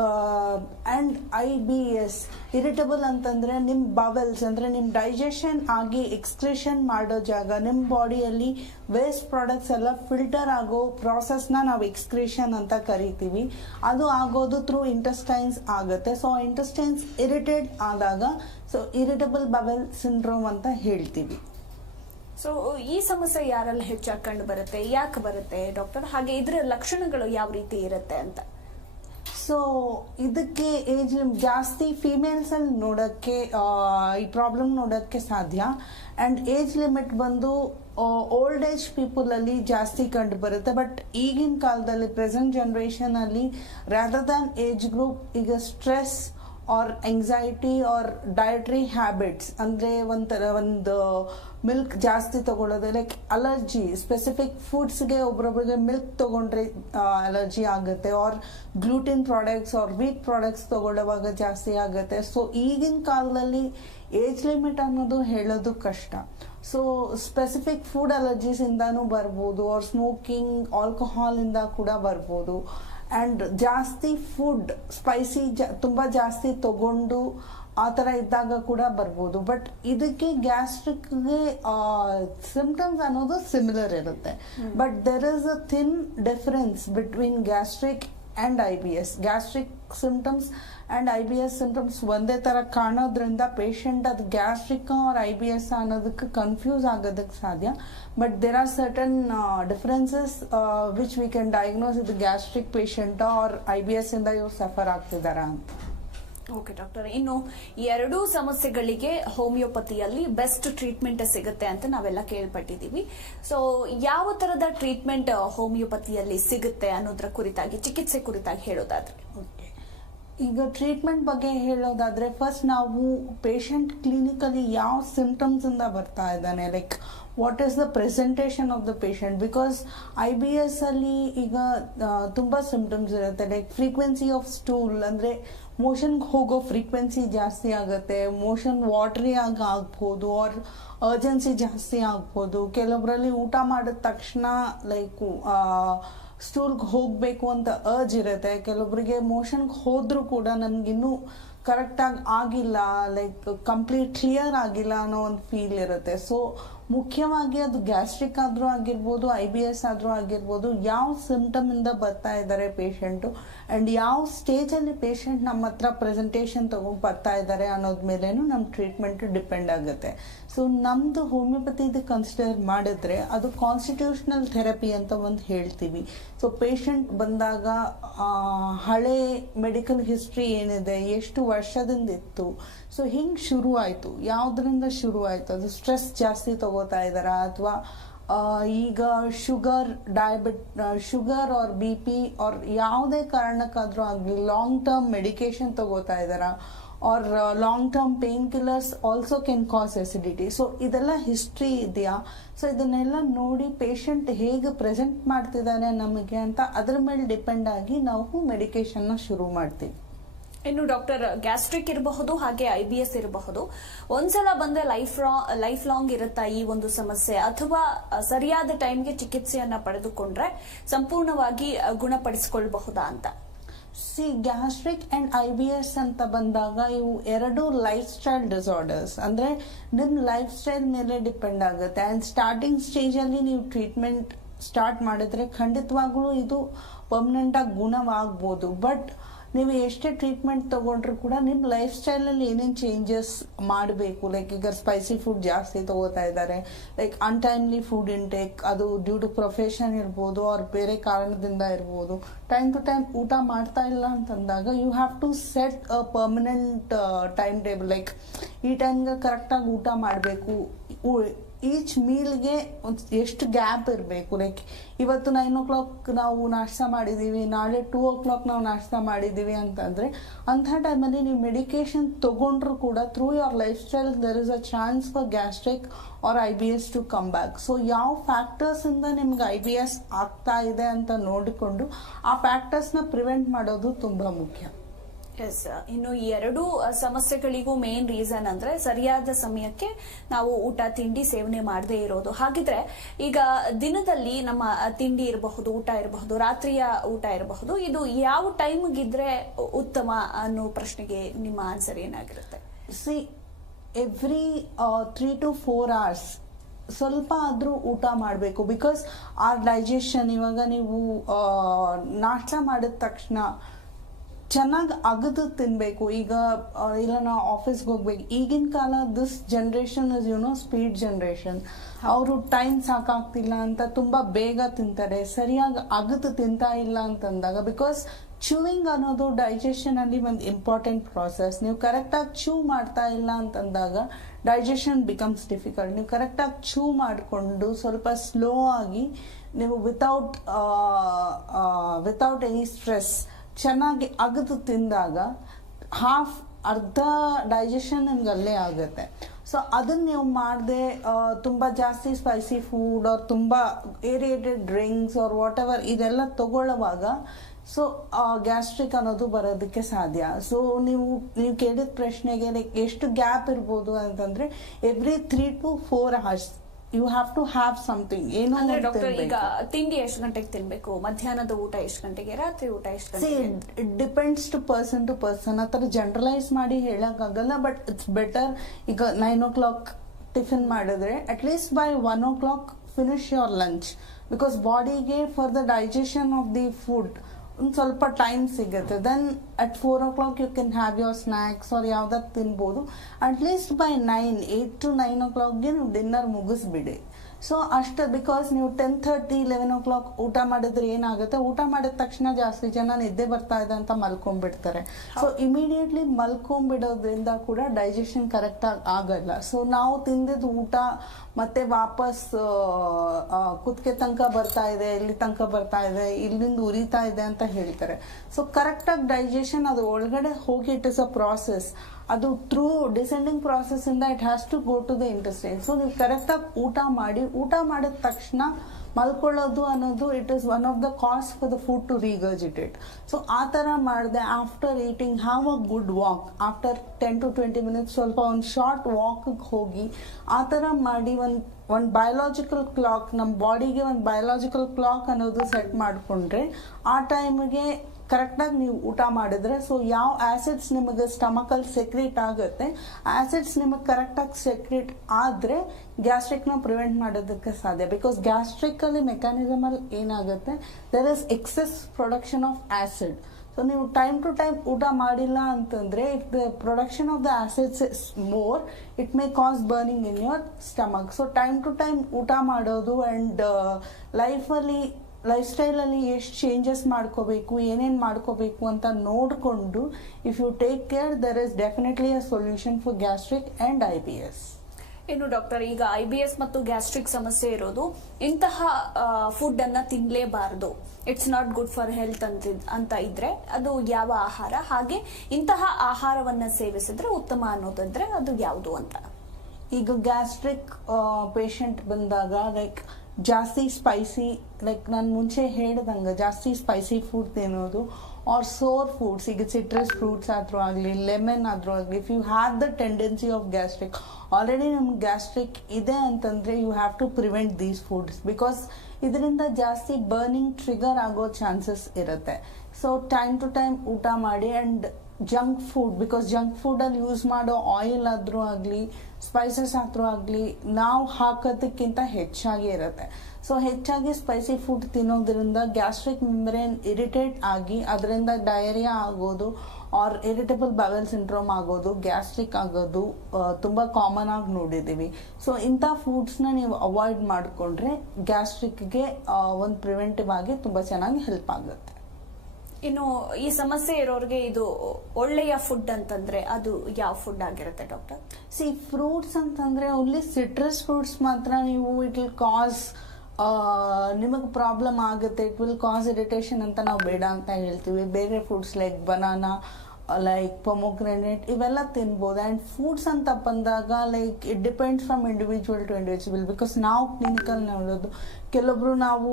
and I B S irritable ಅಂತಂದರೆ ನಿಮ್ಮ ಬವೆಲ್ಸ್ ಅಂದರೆ ನಿಮ್ಮ ಡೈಜೆಷನ್ ಆಗಿ ಎಕ್ಸ್ಕ್ರೇಷನ್ ಮಾಡೋ ಜಾಗ. ನಿಮ್ಮ ಬಾಡಿಯಲ್ಲಿ ವೇಸ್ಟ್ ಪ್ರಾಡಕ್ಟ್ಸ್ ಎಲ್ಲ ಫಿಲ್ಟರ್ ಆಗೋ ಪ್ರಾಸೆಸ್ನ ನಾವು ಎಕ್ಸ್ಕ್ರೇಷನ್ ಅಂತ ಕರಿತೀವಿ. ಅದು ಆಗೋದು ಥ್ರೂ ಇಂಟೆಸ್ಟೈನ್ಸ್ ಆಗುತ್ತೆ. ಸೊ ಇಂಟೆಸ್ಟೈನ್ಸ್ ಇರಿಟೇಟ್ ಆದಾಗ ಸೊ ಇರಿಟಬಲ್ ಬವೆಲ್ ಸಿಂಡ್ರೋಮ್ ಅಂತ ಹೇಳ್ತೀವಿ. ಸೊ ಈ ಸಮಸ್ಯೆ ಯಾರಲ್ಲಿ ಹೆಚ್ಚಾಗಿ ಕಂಡು ಬರುತ್ತೆ? ಯಾಕೆ ಬರುತ್ತೆ ಡಾಕ್ಟರ್ ಹಾಗೆ ಇದರ ಲಕ್ಷಣಗಳು ಯಾವ ರೀತಿ ಇರುತ್ತೆ ಅಂತ. ಸೊ ಇದಕ್ಕೆ ಏಜ್ ಜಾಸ್ತಿ ಫೀಮೇಲ್ಸಲ್ಲಿ ನೋಡೋಕ್ಕೆ ಈ ಪ್ರಾಬ್ಲಮ್ ನೋಡೋಕ್ಕೆ ಸಾಧ್ಯ. ಆ್ಯಂಡ್ ಏಜ್ ಲಿಮಿಟ್ ಬಂದು ಓಲ್ಡ್ ಏಜ್ ಪೀಪಲಲ್ಲಿ ಜಾಸ್ತಿ ಕಂಡು ಬರುತ್ತೆ. ಬಟ್ ಈಗಿನ ಕಾಲದಲ್ಲಿ ಪ್ರೆಸೆಂಟ್ ಜನ್ರೇಷನಲ್ಲಿ ರಾದರ್ ದ್ಯಾನ್ ಏಜ್ ಗ್ರೂಪ್ ಈಗ stress or anxiety or dietary habits ಅಂದರೆ ಒಂಥರ ಒಂದು ಮಿಲ್ಕ್ ಜಾಸ್ತಿ ತಗೊಳ್ಳೋದು ಲೈಕ್ ಅಲರ್ಜಿ ಸ್ಪೆಸಿಫಿಕ್ ಫುಡ್ಸ್ಗೆ ಒಬ್ರೊಬ್ರಿಗೆ ಮಿಲ್ಕ್ ತೊಗೊಂಡ್ರೆ ಅಲರ್ಜಿ ಆಗುತ್ತೆ or gluten products or wheat products ತೊಗೊಳ್ಳೋವಾಗ ಜಾಸ್ತಿ ಆಗುತ್ತೆ. ಸೊ ಈಗಿನ ಕಾಲದಲ್ಲಿ ಏಜ್ ಲಿಮಿಟ್ ಅನ್ನೋದು ಹೇಳೋದು ಕಷ್ಟ. ಸೊ ಸ್ಪೆಸಿಫಿಕ್ ಫುಡ್ ಅಲರ್ಜೀಸ್ ಇಂದಾನು ಬರ್ಬೋದು ಆರ್ ಸ್ಮೋಕಿಂಗ್ ಆಲ್ಕೋಹಾಲಿಂದ ಕೂಡ ಬರ್ಬೋದು. ಆ್ಯಂಡ್ ಜಾಸ್ತಿ ಫುಡ್ ಸ್ಪೈಸಿ ಜಾ ತುಂಬ ಜಾಸ್ತಿ ತಗೊಂಡು ಆ ಥರ ಇದ್ದಾಗ ಕೂಡ ಬರ್ಬೋದು. ಬಟ್ ಇದಕ್ಕೆ ಗ್ಯಾಸ್ಟ್ರಿಕ್ಗೆ ಸಿಮ್ಟಮ್ಸ್ ಅನ್ನೋದು ಸಿಮಿಲರ್ ಇರುತ್ತೆ. But there is a thin difference between gastric and I B S gastric symptoms and I B S symptoms ಒಂದೇ ಥರ ಕಾಣೋದ್ರಿಂದ ಪೇಷಂಟ್ ಅದು gastric or I B S ಅನ್ನೋದಕ್ಕೆ ಕನ್ಫ್ಯೂಸ್ ಆಗೋದಕ್ಕೆ ಸಾಧ್ಯ. But there are certain differences which we can diagnose ಇದು gastric patient or I B S ಇಂದ ಇವ್ರು ಸಫರ್ ಆಗ್ತಿದ್ದಾರಾ ಅಂತ. Okay doctor. ಇನ್ನು ಎರಡೂ ಸಮಸ್ಯೆಗಳಿಗೆ ಹೋಮಿಯೋಪತಿಯಲ್ಲಿ ಬೆಸ್ಟ್ ಟ್ರೀಟ್ಮೆಂಟ್ ಸಿಗುತ್ತೆ ಅಂತ ನಾವೆಲ್ಲ ಕೇಳ್ಪಟ್ಟಿದ್ದೀವಿ. ಸೊ ಯಾವ ತರದ ಟ್ರೀಟ್ಮೆಂಟ್ ಹೋಮಿಯೋಪತಿಯಲ್ಲಿ ಸಿಗುತ್ತೆ ಅನ್ನೋದ್ರ ಕುರಿತಾಗಿ, ಚಿಕಿತ್ಸೆ ಕುರಿತಾಗಿ ಹೇಳೋದಾದ್ರೆ? ಈಗ ಟ್ರೀಟ್ಮೆಂಟ್ ಬಗ್ಗೆ ಹೇಳೋದಾದ್ರೆ, ಫಸ್ಟ್ ನಾವು ಪೇಷಂಟ್ ಕ್ಲಿನಿಕಲ್ಲಿ ಯಾವ ಸಿಂಪ್ಟಮ್ಸ್ ಇಂದ ಬರ್ತಾ ಇದ್ದಾನೆ, like what is the presentation of the patient? Because I B S ಅಲ್ಲಿ ಈಗ ತುಂಬಾ ಸಿಂಪ್ಟಮ್ಸ್ ಇರುತ್ತೆ, ಲೈಕ್ ಫ್ರೀಕ್ವೆನ್ಸಿ ಆಫ್ ಸ್ಟೂಲ್ ಅಂದ್ರೆ ಮೋಷನ್ಗೆ ಹೋಗೋ ಫ್ರೀಕ್ವೆನ್ಸಿ ಜಾಸ್ತಿ ಆಗುತ್ತೆ ಮೋಷನ್ ವಾಟ್ರಿ ಆಗಿ ಆಗ್ಬೋದು ಆರ್ ಅರ್ಜೆನ್ಸಿ ಜಾಸ್ತಿ ಆಗ್ಬೋದು. ಕೆಲವೊಬ್ಬರಲ್ಲಿ ಊಟ ಮಾಡಿದ ತಕ್ಷಣ ಲೈಕ್ ಸ್ಟೂಲ್ಗೆ ಹೋಗಬೇಕು ಅಂತ ಅರ್ಜ್ ಇರುತ್ತೆ. ಕೆಲವೊಬ್ಬರಿಗೆ ಮೋಷನ್ಗೆ ಹೋದರೂ ಕೂಡ ನನಗಿನ್ನೂ ಕರೆಕ್ಟಾಗಿ ಆಗಿಲ್ಲ ಲೈಕ್ ಕಂಪ್ಲೀಟ್ ಕ್ಲಿಯರ್ ಆಗಿಲ್ಲ ಅನ್ನೋ ಒಂದು ಫೀಲ್ ಇರುತ್ತೆ. ಸೊ ಮುಖ್ಯವಾಗಿ ಅದು ಗ್ಯಾಸ್ಟ್ರಿಕ್ ಆದರೂ ಆಗಿರ್ಬೋದು ಐ ಬಿ ಎಸ್ ಆದರೂ ಆಗಿರ್ಬೋದು, ಯಾವ ಸಿಂಪ್ಟಮಿಂದ ಬರ್ತಾ ಇದ್ದಾರೆ ಪೇಷಂಟು ಆ್ಯಂಡ್ ಯಾವ ಸ್ಟೇಜಲ್ಲಿ ಪೇಷಂಟ್ ನಮ್ಮ ಹತ್ರ ಪ್ರೆಸೆಂಟೇಷನ್ ತೊಗೊಂಡು ಬರ್ತಾ ಇದ್ದಾರೆ ಅನ್ನೋದ ಮೇಲೇನು ನಮ್ಮ ಟ್ರೀಟ್ಮೆಂಟ್ ಡಿಪೆಂಡ್ ಆಗುತ್ತೆ. ಸೊ ನಮ್ಮದು ಹೋಮಿಯೋಪತಿದು ಕನ್ಸಿಡರ್ ಮಾಡಿದ್ರೆ ಅದು ಕಾನ್ಸ್ಟಿಟ್ಯೂಷನಲ್ ಥೆರಪಿ ಅಂತ ಒಂದು ಹೇಳ್ತೀವಿ. ಸೊ ಪೇಷಂಟ್ ಬಂದಾಗ ಹಳೆ ಮೆಡಿಕಲ್ ಹಿಸ್ಟ್ರಿ ಏನಿದೆ, ಎಷ್ಟು ವರ್ಷದಿಂದ ಇತ್ತು? ಸೊ ಹಿಂಗೆ ಶುರು ಆಯಿತು ಯಾವುದರಿಂದ ಶುರು ಆಯಿತು ಅದು ಸ್ಟ್ರೆಸ್ ಜಾಸ್ತಿ ತಗೋತಾ ಇದ್ದಾರಾ? ಅಥವಾ ಈಗ sugar diabetes sugar or B P or ಯಾವುದೇ ಕಾರಣಕ್ಕಾದರೂ ಆಗಲಿ ಲಾಂಗ್ ಟರ್ಮ್ ಮೆಡಿಕೇಶನ್ ತಗೋತಾ ಇದ್ದಾರಾ? Or long term pain killers also can cause acidity so ಇದೆಲ್ಲ ಹಿಸ್ಟ್ರಿ ಇದೆಯಾ? ಸೊ ಇದನ್ನೆಲ್ಲ ನೋಡಿ ಪೇಷಂಟ್ ಹೇಗೆ ಪ್ರೆಸೆಂಟ್ ಮಾಡ್ತಿದ್ದಾರೆ ನಮಗೆ ಅಂತ ಅದ್ರ ಮೇಲೆ ಡಿಪೆಂಡ್ ಆಗಿ ನಾವು ಮೆಡಿಕೇಶನ್ನ ಶುರು ಮಾಡ್ತೀವಿ. ಇನ್ನು ಡಾಕ್ಟರ್ ಗ್ಯಾಸ್ಟ್ರಿಕ್ ಇರಬಹುದು, ಹಾಗೆ ಐ ಬಿ ಎಸ್ ಇರಬಹುದು. ಒಂದ್ಸಲ ಬಂದ್ರೆ ಲೈಫ್ ಲೈಫ್ ಲಾಂಗ್ ಇರುತ್ತಾ ಈ ಒಂದು ಸಮಸ್ಯೆ? ಅಥವಾ ಸರಿಯಾದ ಟೈಮ್ಗೆ ಚಿಕಿತ್ಸೆಯನ್ನ ಪಡೆದುಕೊಂಡ್ರೆ ಸಂಪೂರ್ಣವಾಗಿ ಗುಣಪಡಿಸಿಕೊಳ್ಳಬಹುದಾ ಅಂತ? See gastric and I B S ಅಂತ ಬಂದಾಗ ಇವು ಎರಡು ಲೈಫ್ ಸ್ಟೈಲ್ ಡಿಸಾರ್ಡರ್ಸ್ ಅಂದರೆ ನಿಮ್ಮ ಲೈಫ್ ಸ್ಟೈಲ್ ಮೇಲೆ ಡಿಪೆಂಡ್ ಆಗುತ್ತೆ. ಆ್ಯಂಡ್ ಸ್ಟಾರ್ಟಿಂಗ್ ಸ್ಟೇಜಲ್ಲಿ ನೀವು ಟ್ರೀಟ್ಮೆಂಟ್ ಸ್ಟಾರ್ಟ್ ಮಾಡಿದ್ರೆ ಖಂಡಿತವಾಗ್ಲೂ ಇದು ಪರ್ಮನೆಂಟಾಗಿ ಗುಣವಾಗ್ಬೋದು. ಬಟ್ ನೀವು ಎಷ್ಟೇ ಟ್ರೀಟ್ಮೆಂಟ್ ತಗೊಂಡ್ರು ಕೂಡ ನಿಮ್ಮ ಲೈಫ್ ಸ್ಟೈಲಲ್ಲಿ ಏನೇನು ಚೇಂಜಸ್ ಮಾಡಬೇಕು? ಲೈಕ್ ಈಗ ಸ್ಪೈಸಿ ಫುಡ್ ಜಾಸ್ತಿ ತಗೋತಾ ಇದ್ದಾರೆ. ಲೈಕ್ ಅನ್ಟೈಮ್ಲಿ ಫುಡ್ ಇಂಟೇಕ್ ಅದು ಡ್ಯೂ ಟು ಪ್ರೊಫೆಷನ್ ಇರ್ಬೋದು ಅವ್ರ ಬೇರೆ ಕಾರಣದಿಂದ ಇರ್ಬೋದು. ಟೈಮ್ ಟು ಟೈಮ್ ಊಟ ಮಾಡ್ತಾ ಇಲ್ಲ ಅಂತಂದಾಗ you have to set a permanent timetable like ಈ ಟೈಮ್ಗೆ ಕರೆಕ್ಟಾಗಿ ಊಟ ಮಾಡಬೇಕು. ಈಚ್ ಮೀಲ್ಗೆ ಒಂದು ಎಷ್ಟು ಗ್ಯಾಪ್ ಇರಬೇಕು? ಲೈಕ್ ಇವತ್ತು ನೈನ್ ಓ ಕ್ಲಾಕ್ ನಾವು ನಾಷ್ಟ ಮಾಡಿದ್ದೀವಿ ನಾಳೆ ಟೂ ಓ ಕ್ಲಾಕ್ ನಾವು ನಾಷ್ಟ ಮಾಡಿದ್ದೀವಿ ಅಂತಂದರೆ, ಅಂಥ ಟೈಮಲ್ಲಿ ನೀವು ಮೆಡಿಕೇಶನ್ ತೊಗೊಂಡ್ರು ಕೂಡ through your lifestyle there is a chance for gastric or I B S to come back so ಯಾವ ಫ್ಯಾಕ್ಟರ್ಸಿಂದ ನಿಮ್ಗೆ ಐ ಬಿ ಎಸ್ ಆಗ್ತಾ ಇದೆ ಅಂತ ನೋಡಿಕೊಂಡು ಆ ಫ್ಯಾಕ್ಟರ್ಸ್ನ ಪ್ರಿವೆಂಟ್ ಮಾಡೋದು ತುಂಬ ಮುಖ್ಯ. ಎಸ್ ಇನ್ನು ಈ ಎರಡು ಸಮಸ್ಯೆಗಳಿಗೂ ಮೇನ್ ರೀಸನ್ ಅಂದ್ರೆ ಸರಿಯಾದ ಸಮಯಕ್ಕೆ ನಾವು ಊಟ, ತಿಂಡಿ ಸೇವನೆ ಮಾಡದೇ ಇರೋದು. ಹಾಗಿದ್ರೆ ಈಗ ದಿನದಲ್ಲಿ ನಮ್ಮ ತಿಂಡಿ ಇರಬಹುದು, ಊಟ ಇರಬಹುದು, ರಾತ್ರಿಯ ಊಟ ಇರಬಹುದು, ಇದು ಯಾವ ಟೈಮ್ಗಿದ್ರೆ ಉತ್ತಮ ಅನ್ನೋ ಪ್ರಶ್ನೆಗೆ ನಿಮ್ಮ ಆನ್ಸರ್ ಏನಾಗಿರುತ್ತೆ? See every three to four hours ಸ್ವಲ್ಪ ಆದರೂ ಊಟ ಮಾಡಬೇಕು. ಬಿಕಾಸ್ ಆರ್ ಡೈಜೆಷನ್ ಇವಾಗ ನೀವು ನಾಷ್ಟ ಮಾಡಿದ ತಕ್ಷಣ ಚೆನ್ನಾಗಿ ಅಗದು ತಿನ್ನಬೇಕು ಈಗ ಇಲ್ಲ ನಾವು ಆಫೀಸ್ಗೆ ಹೋಗ್ಬೇಕು. ಈಗಿನ ಕಾಲ this generation is you know speed generation ಅವರು ಟೈಮ್ ಸಾಕಾಗ್ತಿಲ್ಲ ಅಂತ ತುಂಬ ಬೇಗ ತಿಂತಾರೆ. ಸರಿಯಾಗಿ ಅಗದು ತಿಂತಾ ಇಲ್ಲ ಅಂತಂದಾಗ ಬಿಕಾಸ್ ಚೂವಿಂಗ್ ಅನ್ನೋದು ಡೈಜೆಷನ್ ಅಲ್ಲಿ ಒಂದು ಇಂಪಾರ್ಟೆಂಟ್ ಪ್ರಾಸೆಸ್ ನೀವು ಕರೆಕ್ಟಾಗಿ ಚೂ ಮಾಡ್ತಾ ಇಲ್ಲ ಅಂತಂದಾಗ ಡೈಜೆಷನ್ ಬಿಕಮ್ಸ್ ಡಿಫಿಕಲ್ಟ್ ನೀವು ಕರೆಕ್ಟಾಗಿ ಚೂ ಮಾಡಿಕೊಂಡು ಸ್ವಲ್ಪ ಸ್ಲೋ ಆಗಿ, ನೀವು ವಿತೌಟ್ ವಿತೌಟ್ ಎನಿ ಸ್ಟ್ರೆಸ್ ಚೆನ್ನಾಗಿ ಅಗದು ತಿಂದಾಗ ಹಾಫ್ ಅರ್ಧ ಡೈಜೆಷನ್ ನಿಮ್ಗೆ ಅಲ್ಲೇ ಆಗುತ್ತೆ. ಸೊ ಅದನ್ನ ನೀವು ಮಾಡದೆ ತುಂಬ ಜಾಸ್ತಿ ಸ್ಪೈಸಿ ಫುಡ್ ಅವ್ರು ತುಂಬ aerated drinks or whatever ಇದೆಲ್ಲ ತಗೊಳ್ಳುವಾಗ ಸೊ ಗ್ಯಾಸ್ಟ್ರಿಕ್ ಅನ್ನೋದು ಬರೋದಕ್ಕೆ ಸಾಧ್ಯ. ಸೊ ನೀವು ನೀವು ಕೇಳಿದ ಪ್ರಶ್ನೆಗೆ ಲೈಕ್ ಎಷ್ಟು ಗ್ಯಾಪ್ ಇರ್ಬೋದು ಅಂತಂದರೆ every three to four hours you have to have something ಏನೋ ಅಂದ್ರೆ ಡಾಕ್ಟರ್ ಈಗ. ತಿಂಡಿ ಎಷ್ಟು ಗಂಟೆಗೆ ತಿನ್ಬೇಕು? ಮಧ್ಯಾಹ್ನದ ಊಟ ಎಷ್ಟು ಗಂಟೆಗೆ ರಾತ್ರಿ ಊಟ ಎಷ್ಟು ಗಂಟೆಗೆ? It depends to person to person ಆ ಥರ ಜನರಲೈಸ್ ಮಾಡಿ ಹೇಳೋಕ್ಕಾಗಲ್ಲ ಬಟ್ ಇಟ್ಸ್ ಬೆಟರ್ ಈಗ ನೈನ್ ಓ ಕ್ಲಾಕ್ ಟಿಫಿನ್ ಮಾಡಿದ್ರೆ at least by one o'clock finish your lunch because ಬಾಡಿಗೆ for the digestion of the food ಒಂದು ಸ್ವಲ್ಪ ಟೈಮ್ ಸಿಗುತ್ತೆ. Then at four o'clock you can have your snacks ಅವ್ರು ಯಾವ್ದಾದ್ರು ತಿನ್ಬೋದು. At least by nine eight to nine ಓ ಕ್ಲಾಕ್ಗೆ ನೀವು dinner ಮುಗಿಸ್ಬಿಡಿ. ಸೊ ಅಷ್ಟು ಬಿಕಾಸ್ ನೀವು ten thirty eleven o'clock ಊಟ ಮಾಡಿದ್ರೆ ಏನಾಗುತ್ತೆ? ಊಟ ಮಾಡಿದ ತಕ್ಷಣ ಜಾಸ್ತಿ ಜನ ನಿದ್ದೆ ಬರ್ತಾ ಇದೆ ಅಂತ ಮಲ್ಕೊಂಡ್ಬಿಡ್ತಾರೆ. ಸೊ ಇಮಿಡಿಯೇಟ್ಲಿ ಮಲ್ಕೊಂಡ್ಬಿಡೋದ್ರಿಂದ ಕೂಡ ಡೈಜೆಷನ್ ಕರೆಕ್ಟಾಗಿ ಆಗಲ್ಲ. ಸೊ ನಾವು ತಿಂದಿದ್ದು ಊಟ ಮತ್ತೆ ವಾಪಸ್ ಕುತ್ತಿಗೆ ತನಕ ಬರ್ತಾ ಇದೆ ಇಲ್ಲಿ ತನಕ ಬರ್ತಾ ಇದೆ ಇಲ್ಲಿಂದ ಉರಿತಾ ಇದೆ ಅಂತ ಹೇಳ್ತಾರೆ. ಸೊ ಕರೆಕ್ಟಾಗಿ ಡೈಜೆಷನ್ ಅದು ಒಳಗಡೆ ಹೋಗಿ ಇಟ್ ಇಸ್ ಅ ಪ್ರಾಸೆಸ್ ಅದು ಥ್ರೂ ಡಿಸೆಂಡಿಂಗ್ ಪ್ರಾಸೆಸ್ ಇಂದ it has to go to the intestine so ನೀವು ಕರೆಕ್ಟಾಗಿ ಊಟ ಮಾಡಿ, ಊಟ ಮಾಡಿದ ತಕ್ಷಣ ಮಲ್ಕೊಳ್ಳೋದು ಅನ್ನೋದು it is one of the cause for the food to regurgitate so ಆ ಥರ ಮಾಡಿದೆ after eating have a good walk after ten to twenty minutes ಸ್ವಲ್ಪ ಒಂದು ಶಾರ್ಟ್ ವಾಕಿಗೆ ಹೋಗಿ, ಆ ಥರ ಮಾಡಿ ಒಂದು ಒಂದು ಬಯೋಲಾಜಿಕಲ್ ಕ್ಲಾಕ್ ನಮ್ಮ ಬಾಡಿಗೆ ಒಂದು ಬಯೋಲಾಜಿಕಲ್ ಕ್ಲಾಕ್ ಅನ್ನೋದು ಸೆಟ್ ಮಾಡಿಕೊಂಡ್ರೆ, ಆ ಟೈಮಿಗೆ ಕರೆಕ್ಟಾಗಿ ನೀವು ಊಟ ಮಾಡಿದ್ರೆ ಸೊ ಯಾವ ಆಸಿಡ್ಸ್ ನಿಮಗೆ ಸ್ಟಮಕಲ್ಲಿ ಸೆಕ್ರೇಟ್ ಆಗುತ್ತೆ ಆಸಿಡ್ಸ್ ನಿಮಗೆ ಕರೆಕ್ಟಾಗಿ ಸೆಕ್ರೇಟ್ ಆದರೆ ಗ್ಯಾಸ್ಟ್ರಿಕ್ನ ಪ್ರಿವೆಂಟ್ ಮಾಡೋದಕ್ಕೆ ಸಾಧ್ಯ. ಬಿಕಾಸ್ ಗ್ಯಾಸ್ಟ್ರಿಕ್ಕಲ್ಲಿ ಮೆಕ್ಯಾನಿಸಮಲ್ಲಿ ಏನಾಗುತ್ತೆ there is excess production of acid so ನೀವು ಟೈಮ್ ಟು ಟೈಮ್ ಊಟ ಮಾಡಿಲ್ಲ ಅಂತಂದ್ರೆ if the production of the acids is more it may cause burning in your stomach so time to time ಊಟ ಮಾಡೋದು ಆ್ಯಂಡ್ ಲೈಫಲ್ಲಿ ಲೈಫ್ ಸ್ಟೈಲಲ್ಲಿ ಎಷ್ಟು changes ಮಾಡ್ಕೋಬೇಕು ಏನೇನು ಮಾಡ್ಕೋಬೇಕು ಅಂತ ನೋಡಿಕೊಂಡು if you take care there is definitely a solution for gastric and I B S ಇನ್ನು ಡಾಕ್ಟರ್ ಈಗ ಐ ಬಿ ಎಸ್ ಮತ್ತು ಗ್ಯಾಸ್ಟ್ರಿಕ್ ಸಮಸ್ಯೆ ಇರೋದು ಇಂತಹ ಫುಡ್ ಅನ್ನ ತಿನ್ಲೇಬಾರದು. It's not good for health ಅಂತ ಅಂತ ಇದ್ರೆ ಅದು ಯಾವ ಆಹಾರ? ಹಾಗೆ ಇಂತಹ ಆಹಾರವನ್ನ ಸೇವಿಸಿದ್ರೆ ಉತ್ತಮ ಅನ್ನೋದಂದ್ರೆ ಅದು ಯಾವುದು ಅಂತ. ಈಗ ಗ್ಯಾಸ್ಟ್ರಿಕ್ ಪೇಷಂಟ್ ಬಂದಾಗ ಲೈಕ್ ಜಾಸ್ತಿ ಸ್ಪೈಸಿ ಲೈಕ್ ನಾನು ಮುಂಚೆ ಹೇಳ್ದಂಗೆ ಜಾಸ್ತಿ ಸ್ಪೈಸಿ ಫುಡ್ ತಿನ್ನೋದು ಆರ್ ಸೋರ್ ಫುಡ್ಸ್ ಈಗ ಸಿಟ್ರಸ್ ಫ್ರೂಟ್ಸ್ ಆದರೂ ಆಗಲಿ ಲೆಮನ್ ಆದರೂ ಆಗಲಿ if you have the tendency of gastric already ನಮ್ಗೆ ಗ್ಯಾಸ್ಟ್ರಿಕ್ ಇದೆ ಅಂತಂದರೆ you have to prevent these foods because ಇದರಿಂದ ಜಾಸ್ತಿ ಬರ್ನಿಂಗ್ ಟ್ರಿಗರ್ ಆಗೋ ಚಾನ್ಸಸ್ ಇರುತ್ತೆ. ಸೊ ಟೈಮ್ ಟು ಟೈಮ್ ಊಟ ಮಾಡಿ and junk food because junk ಫುಡಲ್ಲಿ use ಮಾಡೋ ಆಯಿಲ್ ಆದರೂ ಆಗಲಿ ಸ್ಪೈಸಸ್ ಆದರೂ ಆಗಲಿ, ನಾವು ಹಾಕೋದಕ್ಕಿಂತ ಹೆಚ್ಚಾಗಿ ಇರುತ್ತೆ. ಸೊ ಹೆಚ್ಚಾಗಿ ಸ್ಪೈಸಿ ಫುಡ್ ತಿನ್ನೋದ್ರಿಂದ ಗ್ಯಾಸ್ಟ್ರಿಕ್ ಮೆಂಬ್ರೇನ್ ಇರಿಟೇಟ್ ಆಗಿ, ಅದರಿಂದ ಡಯರಿಯಾ ಆಗೋದು ಆರ್ ಇರಿಟೇಬಲ್ ಬವೆಲ್ ಸಿಂಡ್ರೋಮ್ ಆಗೋದು ಗ್ಯಾಸ್ಟ್ರಿಕ್ ಆಗೋದು ತುಂಬ ಕಾಮನ್ ಆಗಿ ನೋಡಿದ್ದೀವಿ ಸೊ ಇಂಥ ಫುಡ್ಸ್ನ ನೀವು ಅವಾಯ್ಡ್ ಮಾಡಿಕೊಂಡ್ರೆ ಗ್ಯಾಸ್ಟ್ರಿಕ್ಗೆ ಒಂದು ಪ್ರಿವೆಂಟಿವ್ ಆಗಿ ತುಂಬ ಚೆನ್ನಾಗಿ ಹೆಲ್ಪ್ ಆಗುತ್ತೆ. ಇನ್ನು ಈ ಸಮಸ್ಯೆ ಇರೋರಿಗೆ ಇದು ಒಳ್ಳೆಯ ಫುಡ್ ಅಂತಂದ್ರೆ ಅದು ಯಾವ ಫುಡ್ ಆಗಿರುತ್ತೆ ಡಾಕ್ಟರ್ ಸಿ ಫ್ರೂಟ್ಸ್ ಅಂತಂದ್ರೆ ಓನ್ಲಿ ಸಿಟ್ರಸ್ ಫ್ರೂಟ್ಸ್ ಮಾತ್ರ ನೀವು ಇಟ್ ವಿಲ್ ಕಾಸ್ ನಿಮಗೆ ಪ್ರಾಬ್ಲಮ್ ಆಗುತ್ತೆ. ಇಟ್ ವಿಲ್ ಕಾಸ್ ಇರಿಟೇಷನ್ ಅಂತ ನಾವು ಬೇಡ ಅಂತ ಹೇಳ್ತೀವಿ. ಬೇರೆ fruits like banana like pomegranate ಇವೆಲ್ಲ ತಿನ್ಬೋದು. ಆ್ಯಂಡ್ ಫುಡ್ಸ್ ಅಂತ ಬಂದಾಗ like it depends from individual to individual because ನಾವು ಕ್ಲಿನಿಕಲ್ ನೋಡೋದು ಕೆಲವೊಬ್ರು ನಾವು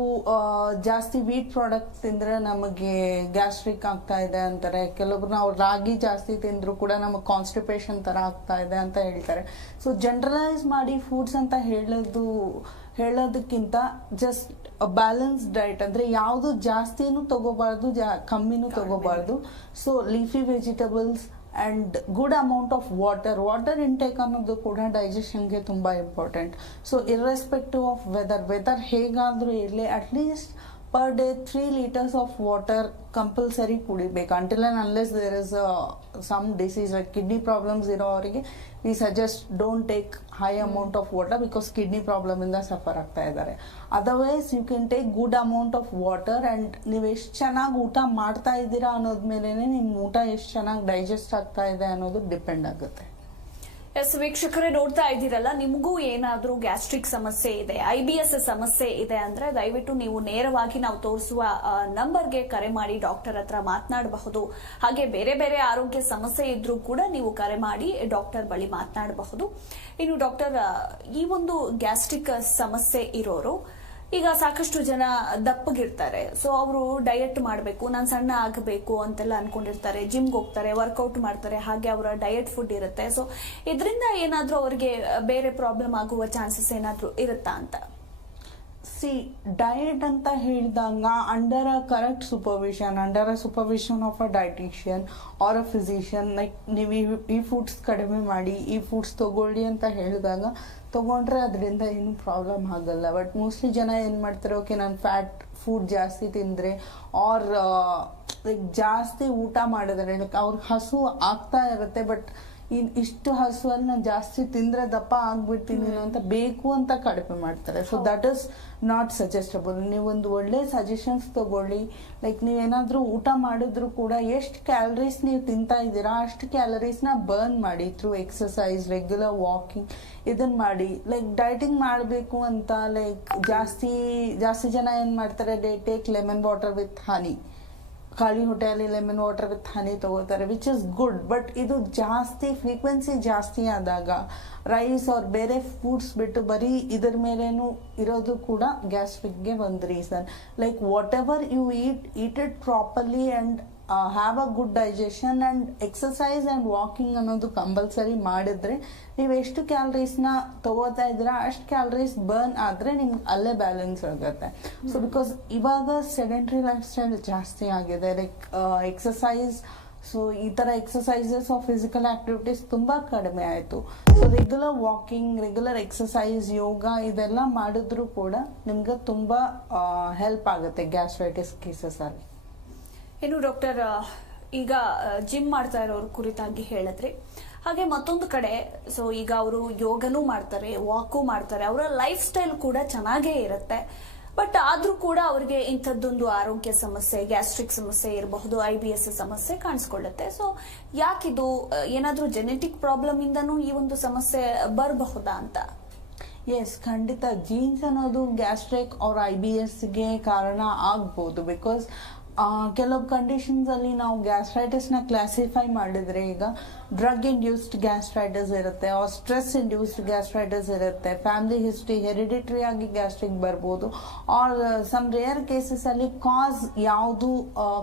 ಜಾಸ್ತಿ ವೀಟ್ ಪ್ರಾಡಕ್ಟ್ ತಿಂದ್ರೆ ನಮಗೆ ಗ್ಯಾಸ್ಟ್ರಿಕ್ ಆಗ್ತಾ ಇದೆ ಅಂತಾರೆ. ಕೆಲವೊಬ್ರು ನಾವು ರಾಗಿ ಜಾಸ್ತಿ ತಿಂದ್ರು ಕೂಡ ನಮಗೆ ಕಾನ್ಸ್ಟಿಪೇಷನ್ ತರ ಆಗ್ತಾ ಇದೆ ಅಂತ ಹೇಳ್ತಾರೆ. ಸೊ ಜನರಲೈಸ್ ಮಾಡಿ ಫುಡ್ಸ್ ಅಂತ ಹೇಳೋದು ಹೇಳೋದಕ್ಕಿಂತ ಜಸ್ಟ್ ಬ್ಯಾಲೆನ್ಸ್ ಡಯಟ್ ಅಂದ್ರೆ ಯಾವುದು ಜಾಸ್ತಿನೂ ತಗೋಬಾರ್ದು ಜಾ ಕಮ್ಮಿನೂ ತಗೋಬಾರ್ದು. So leafy vegetables and good amount of water water intake ಅನ್ನೋದು ಕೂಡ ಡೈಜೆಷನ್ಗೆ ತುಂಬ important so irrespective of weather weather ಹೇಗಾದರೂ ಇರಲಿ at least per day three litres of water compulsory ಕುಡಿಬೇಕು. Until un unless there is some disease kidney problems ಇರೋವರಿಗೆ we suggest don't take high amount of water because kidney problem ಇಂದ suffer ಆಗ್ತಾ ಇದ್ದಾರೆ. Otherwise you can take good amount of water and ನೀವು ಎಷ್ಟು ಚೆನ್ನಾಗಿ ಊಟ ಮಾಡ್ತಾ ಇದ್ದೀರಾ ಅನ್ನೋದ್ ಮೇಲೆ ನಿಮ್ಮ ಊಟ ಎಷ್ಟು ಚೆನ್ನಾಗಿ ಡೈಜೆಸ್ಟ್ ಆಗ್ತಾ ಇದೆ ಅನ್ನೋದು ಡಿಪೆಂಡ್ ಆಗುತ್ತೆ. ಎಸ್ ವೀಕ್ಷಕರೇ, ನೋಡ್ತಾ ಇದ್ದೀರಲ್ಲ, ನಿಮಗೂ ಏನಾದರೂ ಗ್ಯಾಸ್ಟ್ರಿಕ್ ಸಮಸ್ಯೆ ಇದೆ ಐ ಬಿ ಎಸ್ ಸಮಸ್ಯೆ ಇದೆ ಅಂದ್ರೆ ದಯವಿಟ್ಟು ನೀವು ನೇರವಾಗಿ ನಾವು ತೋರಿಸುವ ನಂಬರ್ಗೆ ಕರೆ ಮಾಡಿ ಡಾಕ್ಟರ್ ಹತ್ರ ಮಾತನಾಡಬಹುದು. ಹಾಗೆ ಬೇರೆ ಬೇರೆ ಆರೋಗ್ಯ ಸಮಸ್ಯೆ ಇದ್ರೂ ಕೂಡ ನೀವು ಕರೆ ಮಾಡಿ ಡಾಕ್ಟರ್ ಬಳಿ ಮಾತನಾಡಬಹುದು. ಇನ್ನು ಡಾಕ್ಟರ್ ಈ ಒಂದು ಗ್ಯಾಸ್ಟ್ರಿಕ್ ಸಮಸ್ಯೆ ಇರೋರು ಈಗ ಸಾಕಷ್ಟು ಜನ ದಪ್ಪಗಿರ್ತಾರೆ. ಸೊ ಅವರು ಡಯಟ್ ಮಾಡಬೇಕು, ನಾನು ಸಣ್ಣ ಆಗಬೇಕು ಅಂತೆಲ್ಲ ಅನ್ಕೊಂಡಿರ್ತಾರೆ. ಜಿಮ್ಗೆ ಹೋಗ್ತಾರೆ ವರ್ಕೌಟ್ ಮಾಡ್ತಾರೆ, ಹಾಗೆ ಅವರ ಡಯಟ್ ಫುಡ್ ಇರುತ್ತೆ. ಸೊ ಇದರಿಂದ ಏನಾದರೂ ಅವರಿಗೆ ಬೇರೆ ಪ್ರಾಬ್ಲಮ್ ಆಗುವ ಚಾನ್ಸಸ್ ಏನಾದರೂ ಇರುತ್ತಾ ಅಂತ? ಸಿ ಡಯಟ್ ಅಂತ ಹೇಳಿದಾಗ under a correct supervision under a supervision of a dietitian or a physician like ನೀವು ಈ ಫುಡ್ಸ್ ಕಡಿಮೆ ಮಾಡಿ, ಈ ಫುಡ್ಸ್ ತಗೊಳ್ಳಿ ಅಂತ ಹೇಳಿದಾಗ ತಗೊಂಡ್ರೆ ಅದರಿಂದ ಏನು ಪ್ರಾಬ್ಲಮ್ ಆಗಲ್ಲ. ಬಟ್ ಮೋಸ್ಟ್ಲಿ ಜನ ಏನು ಮಾಡ್ತಾರೆ ಓಕೆ ನಾನು ಫ್ಯಾಟ್ ಫುಡ್ ಜಾಸ್ತಿ ತಿಂದರೆ ಆರ್ ಲೈಕ್ ಜಾಸ್ತಿ ಊಟ ಮಾಡಿದ್ರೆ ಲೈಕ್ ಅವ್ರಿಗೆ ಹಸು ಆಗ್ತಾ ಇರುತ್ತೆ ಬಟ್ ಇನ್ ಇಷ್ಟು ಹಸುವಲ್ಲಿ ನಾನು ಜಾಸ್ತಿ ತಿಂದ್ರೆ ದಪ್ಪ ಆಗ್ಬಿಡ್ತೀನಿ ಅಂತ ಬೇಕು ಅಂತ ಕಡಿಮೆ ಮಾಡ್ತಾರೆ. So that is not suggestable ನೀವೊಂದು ಒಳ್ಳೆ ಸಜೆಷನ್ಸ್ ತಗೊಳ್ಳಿ. ಲೈಕ್ ನೀವೇನಾದ್ರೂ ಊಟ ಮಾಡಿದ್ರು ಕೂಡ ಎಷ್ಟು ಕ್ಯಾಲರೀಸ್ ನೀವು ತಿಂತಾ ಇದ್ದೀರಾ ಅಷ್ಟು ಕ್ಯಾಲರೀಸ್ನ ಬರ್ನ್ ಮಾಡಿ ಥ್ರೂ ಎಕ್ಸಸೈಸ್ ರೆಗ್ಯುಲರ್ ವಾಕಿಂಗ್ ಇದನ್ನ ಮಾಡಿ. ಲೈಕ್ ಡಯಟಿಂಗ್ ಮಾಡಬೇಕು ಅಂತ ಲೈಕ್ ಜಾಸ್ತಿ ಜಾಸ್ತಿ ಜನ ಏನು ಮಾಡ್ತಾರೆ they take lemon water with honey ಖಾಲಿ ಹೊಟ್ಟೆಯಲ್ಲಿ ಲೆಮನ್ ವಾಟರ್ ವಿತ್ ಹನಿ ತಗೋತಾರೆ ವಿಚ್ ಇಸ್ ಗುಡ್ ಬಟ್ ಇದು ಜಾಸ್ತಿ ಫ್ರೀಕ್ವೆನ್ಸಿ ಜಾಸ್ತಿ ಆದಾಗ ರೈಸ್ ಅವ್ರ ಬೇರೆ ಫುಡ್ಸ್ ಬಿಟ್ಟು ಬರೀ ಇದ್ರ ಮೇಲೇನು ಇರೋದು ಕೂಡ ಗ್ಯಾಸ್ಟ್ರಿಕ್ಗೆ ಒಂದು reason like whatever you eat eat it properly and have a good digestion and exercise and walking ಅನ್ನೋದು ಕಂಪಲ್ಸರಿ ಮಾಡಿದ್ರೆ ನೀವು ಎಷ್ಟು ಕ್ಯಾಲರೀಸ್ನ ತಗೋತಾ ಇದ್ದೀರಾ, ಅಷ್ಟು ಕ್ಯಾಲರೀಸ್ ಬರ್ನ್ ಆದರೆ ನಿಮ್ಗೆ ಅಲ್ಲೇ ಬ್ಯಾಲೆನ್ಸ್ ಆಗುತ್ತೆ ಸೊ ಬಿಕಾಸ್ ಇವಾಗ ಸೆಡೆಂಟ್ರಿ ಲೈಫ್ ಸ್ಟೈಲ್ ಜಾಸ್ತಿ ಆಗಿದೆ ಲೈಕ್ ಎಕ್ಸಸೈಸ್ ಸೊ ಈ ಥರ ಎಕ್ಸಸೈಸಸ್ ಆಫ್ ಫಿಸಿಕಲ್ ಆ್ಯಕ್ಟಿವಿಟೀಸ್ ತುಂಬ ಕಡಿಮೆ ಆಯಿತು. So regular walking regular exercise yoga ಇದೆಲ್ಲ ಮಾಡಿದ್ರು ಕೂಡ ನಿಮ್ಗೆ ತುಂಬ ಹೆಲ್ಪ್ ಆಗುತ್ತೆ ಗ್ಯಾಸ್ಟ್ರೈಟಿಸ್ ಕೇಸಸಲ್ಲಿ ಇನ್ನು ಡಾಕ್ಟರ್ ಈಗ ಜಿಮ್ ಮಾಡ್ತಾ ಇರೋರ ಕುರಿತಾಗಿ ಹೇಳಿದ್ರಿ. ಹಾಗೆ ಮತ್ತೊಂದು ಕಡೆ ಸೊ ಈಗ ಅವರು ಯೋಗನೂ ಮಾಡ್ತಾರೆ ವಾಕು ಮಾಡ್ತಾರೆ, ಅವರ ಲೈಫ್ ಸ್ಟೈಲ್ ಕೂಡ ಚೆನ್ನಾಗೇ ಇರುತ್ತೆ. ಬಟ್ ಆದ್ರೂ ಕೂಡ ಅವರಿಗೆ ಇಂಥದ್ದೊಂದು ಆರೋಗ್ಯ ಸಮಸ್ಯೆ ಗ್ಯಾಸ್ಟ್ರಿಕ್ ಸಮಸ್ಯೆ ಇರಬಹುದು ಐ ಬಿ ಎಸ್ ಸಮಸ್ಯೆ ಕಾಣಿಸ್ಕೊಳ್ಳುತ್ತೆ. ಸೊ ಯಾಕಿದು ಏನಾದರೂ ಏನಾದ್ರೂ ಜೆನೆಟಿಕ್ ಪ್ರಾಬ್ಲಮ್ ಇಂದನೂ ಈ ಒಂದು ಸಮಸ್ಯೆ ಬರಬಹುದಾ ಅಂತ? ಎಸ್ ಖಂಡಿತ. ಜೀನ್ಸ್ ಅನ್ನೋದು ಗ್ಯಾಸ್ಟ್ರಿಕ್ ಅವ್ರ ಐ ಬಿ ಎಸ್ಗೆ ಕಾರಣ ಆಗ್ಬೋದು ಬಿಕಾಸ್ ಕೆಲವು ಕಂಡೀಷನ್ಸ್ ಅಲ್ಲಿ ನಾವು ಗ್ಯಾಸ್ಟ್ರೈಟಿಸ್ನ ಕ್ಲಾಸಿಫೈ ಮಾಡಿದ್ರೆ ಈಗ ಡ್ರಗ್ ಇಂಡ್ಯೂಸ್ಡ್ ಗ್ಯಾಸ್ಟ್ರೈಟಿಸ್ ಇರುತ್ತೆ ಆರ್ ಸ್ಟ್ರೆಸ್ ಇಂಡ್ಯೂಸ್ಡ್ ಗ್ಯಾಸ್ಟ್ರೈಟಿಸ್ ಇರುತ್ತೆ ಫ್ಯಾಮಿಲಿ ಹಿಸ್ಟ್ರಿ ಹೆರಿಡಿಟ್ರಿ ಆಗಿ ಗ್ಯಾಸ್ಟ್ರಿಕ್ ಬರ್ಬೋದು ಆರ್ ಸಮ್ ರೇರ್ ಕೇಸಸ್ ಅಲ್ಲಿ ಕಾಸ್ ಯಾವುದು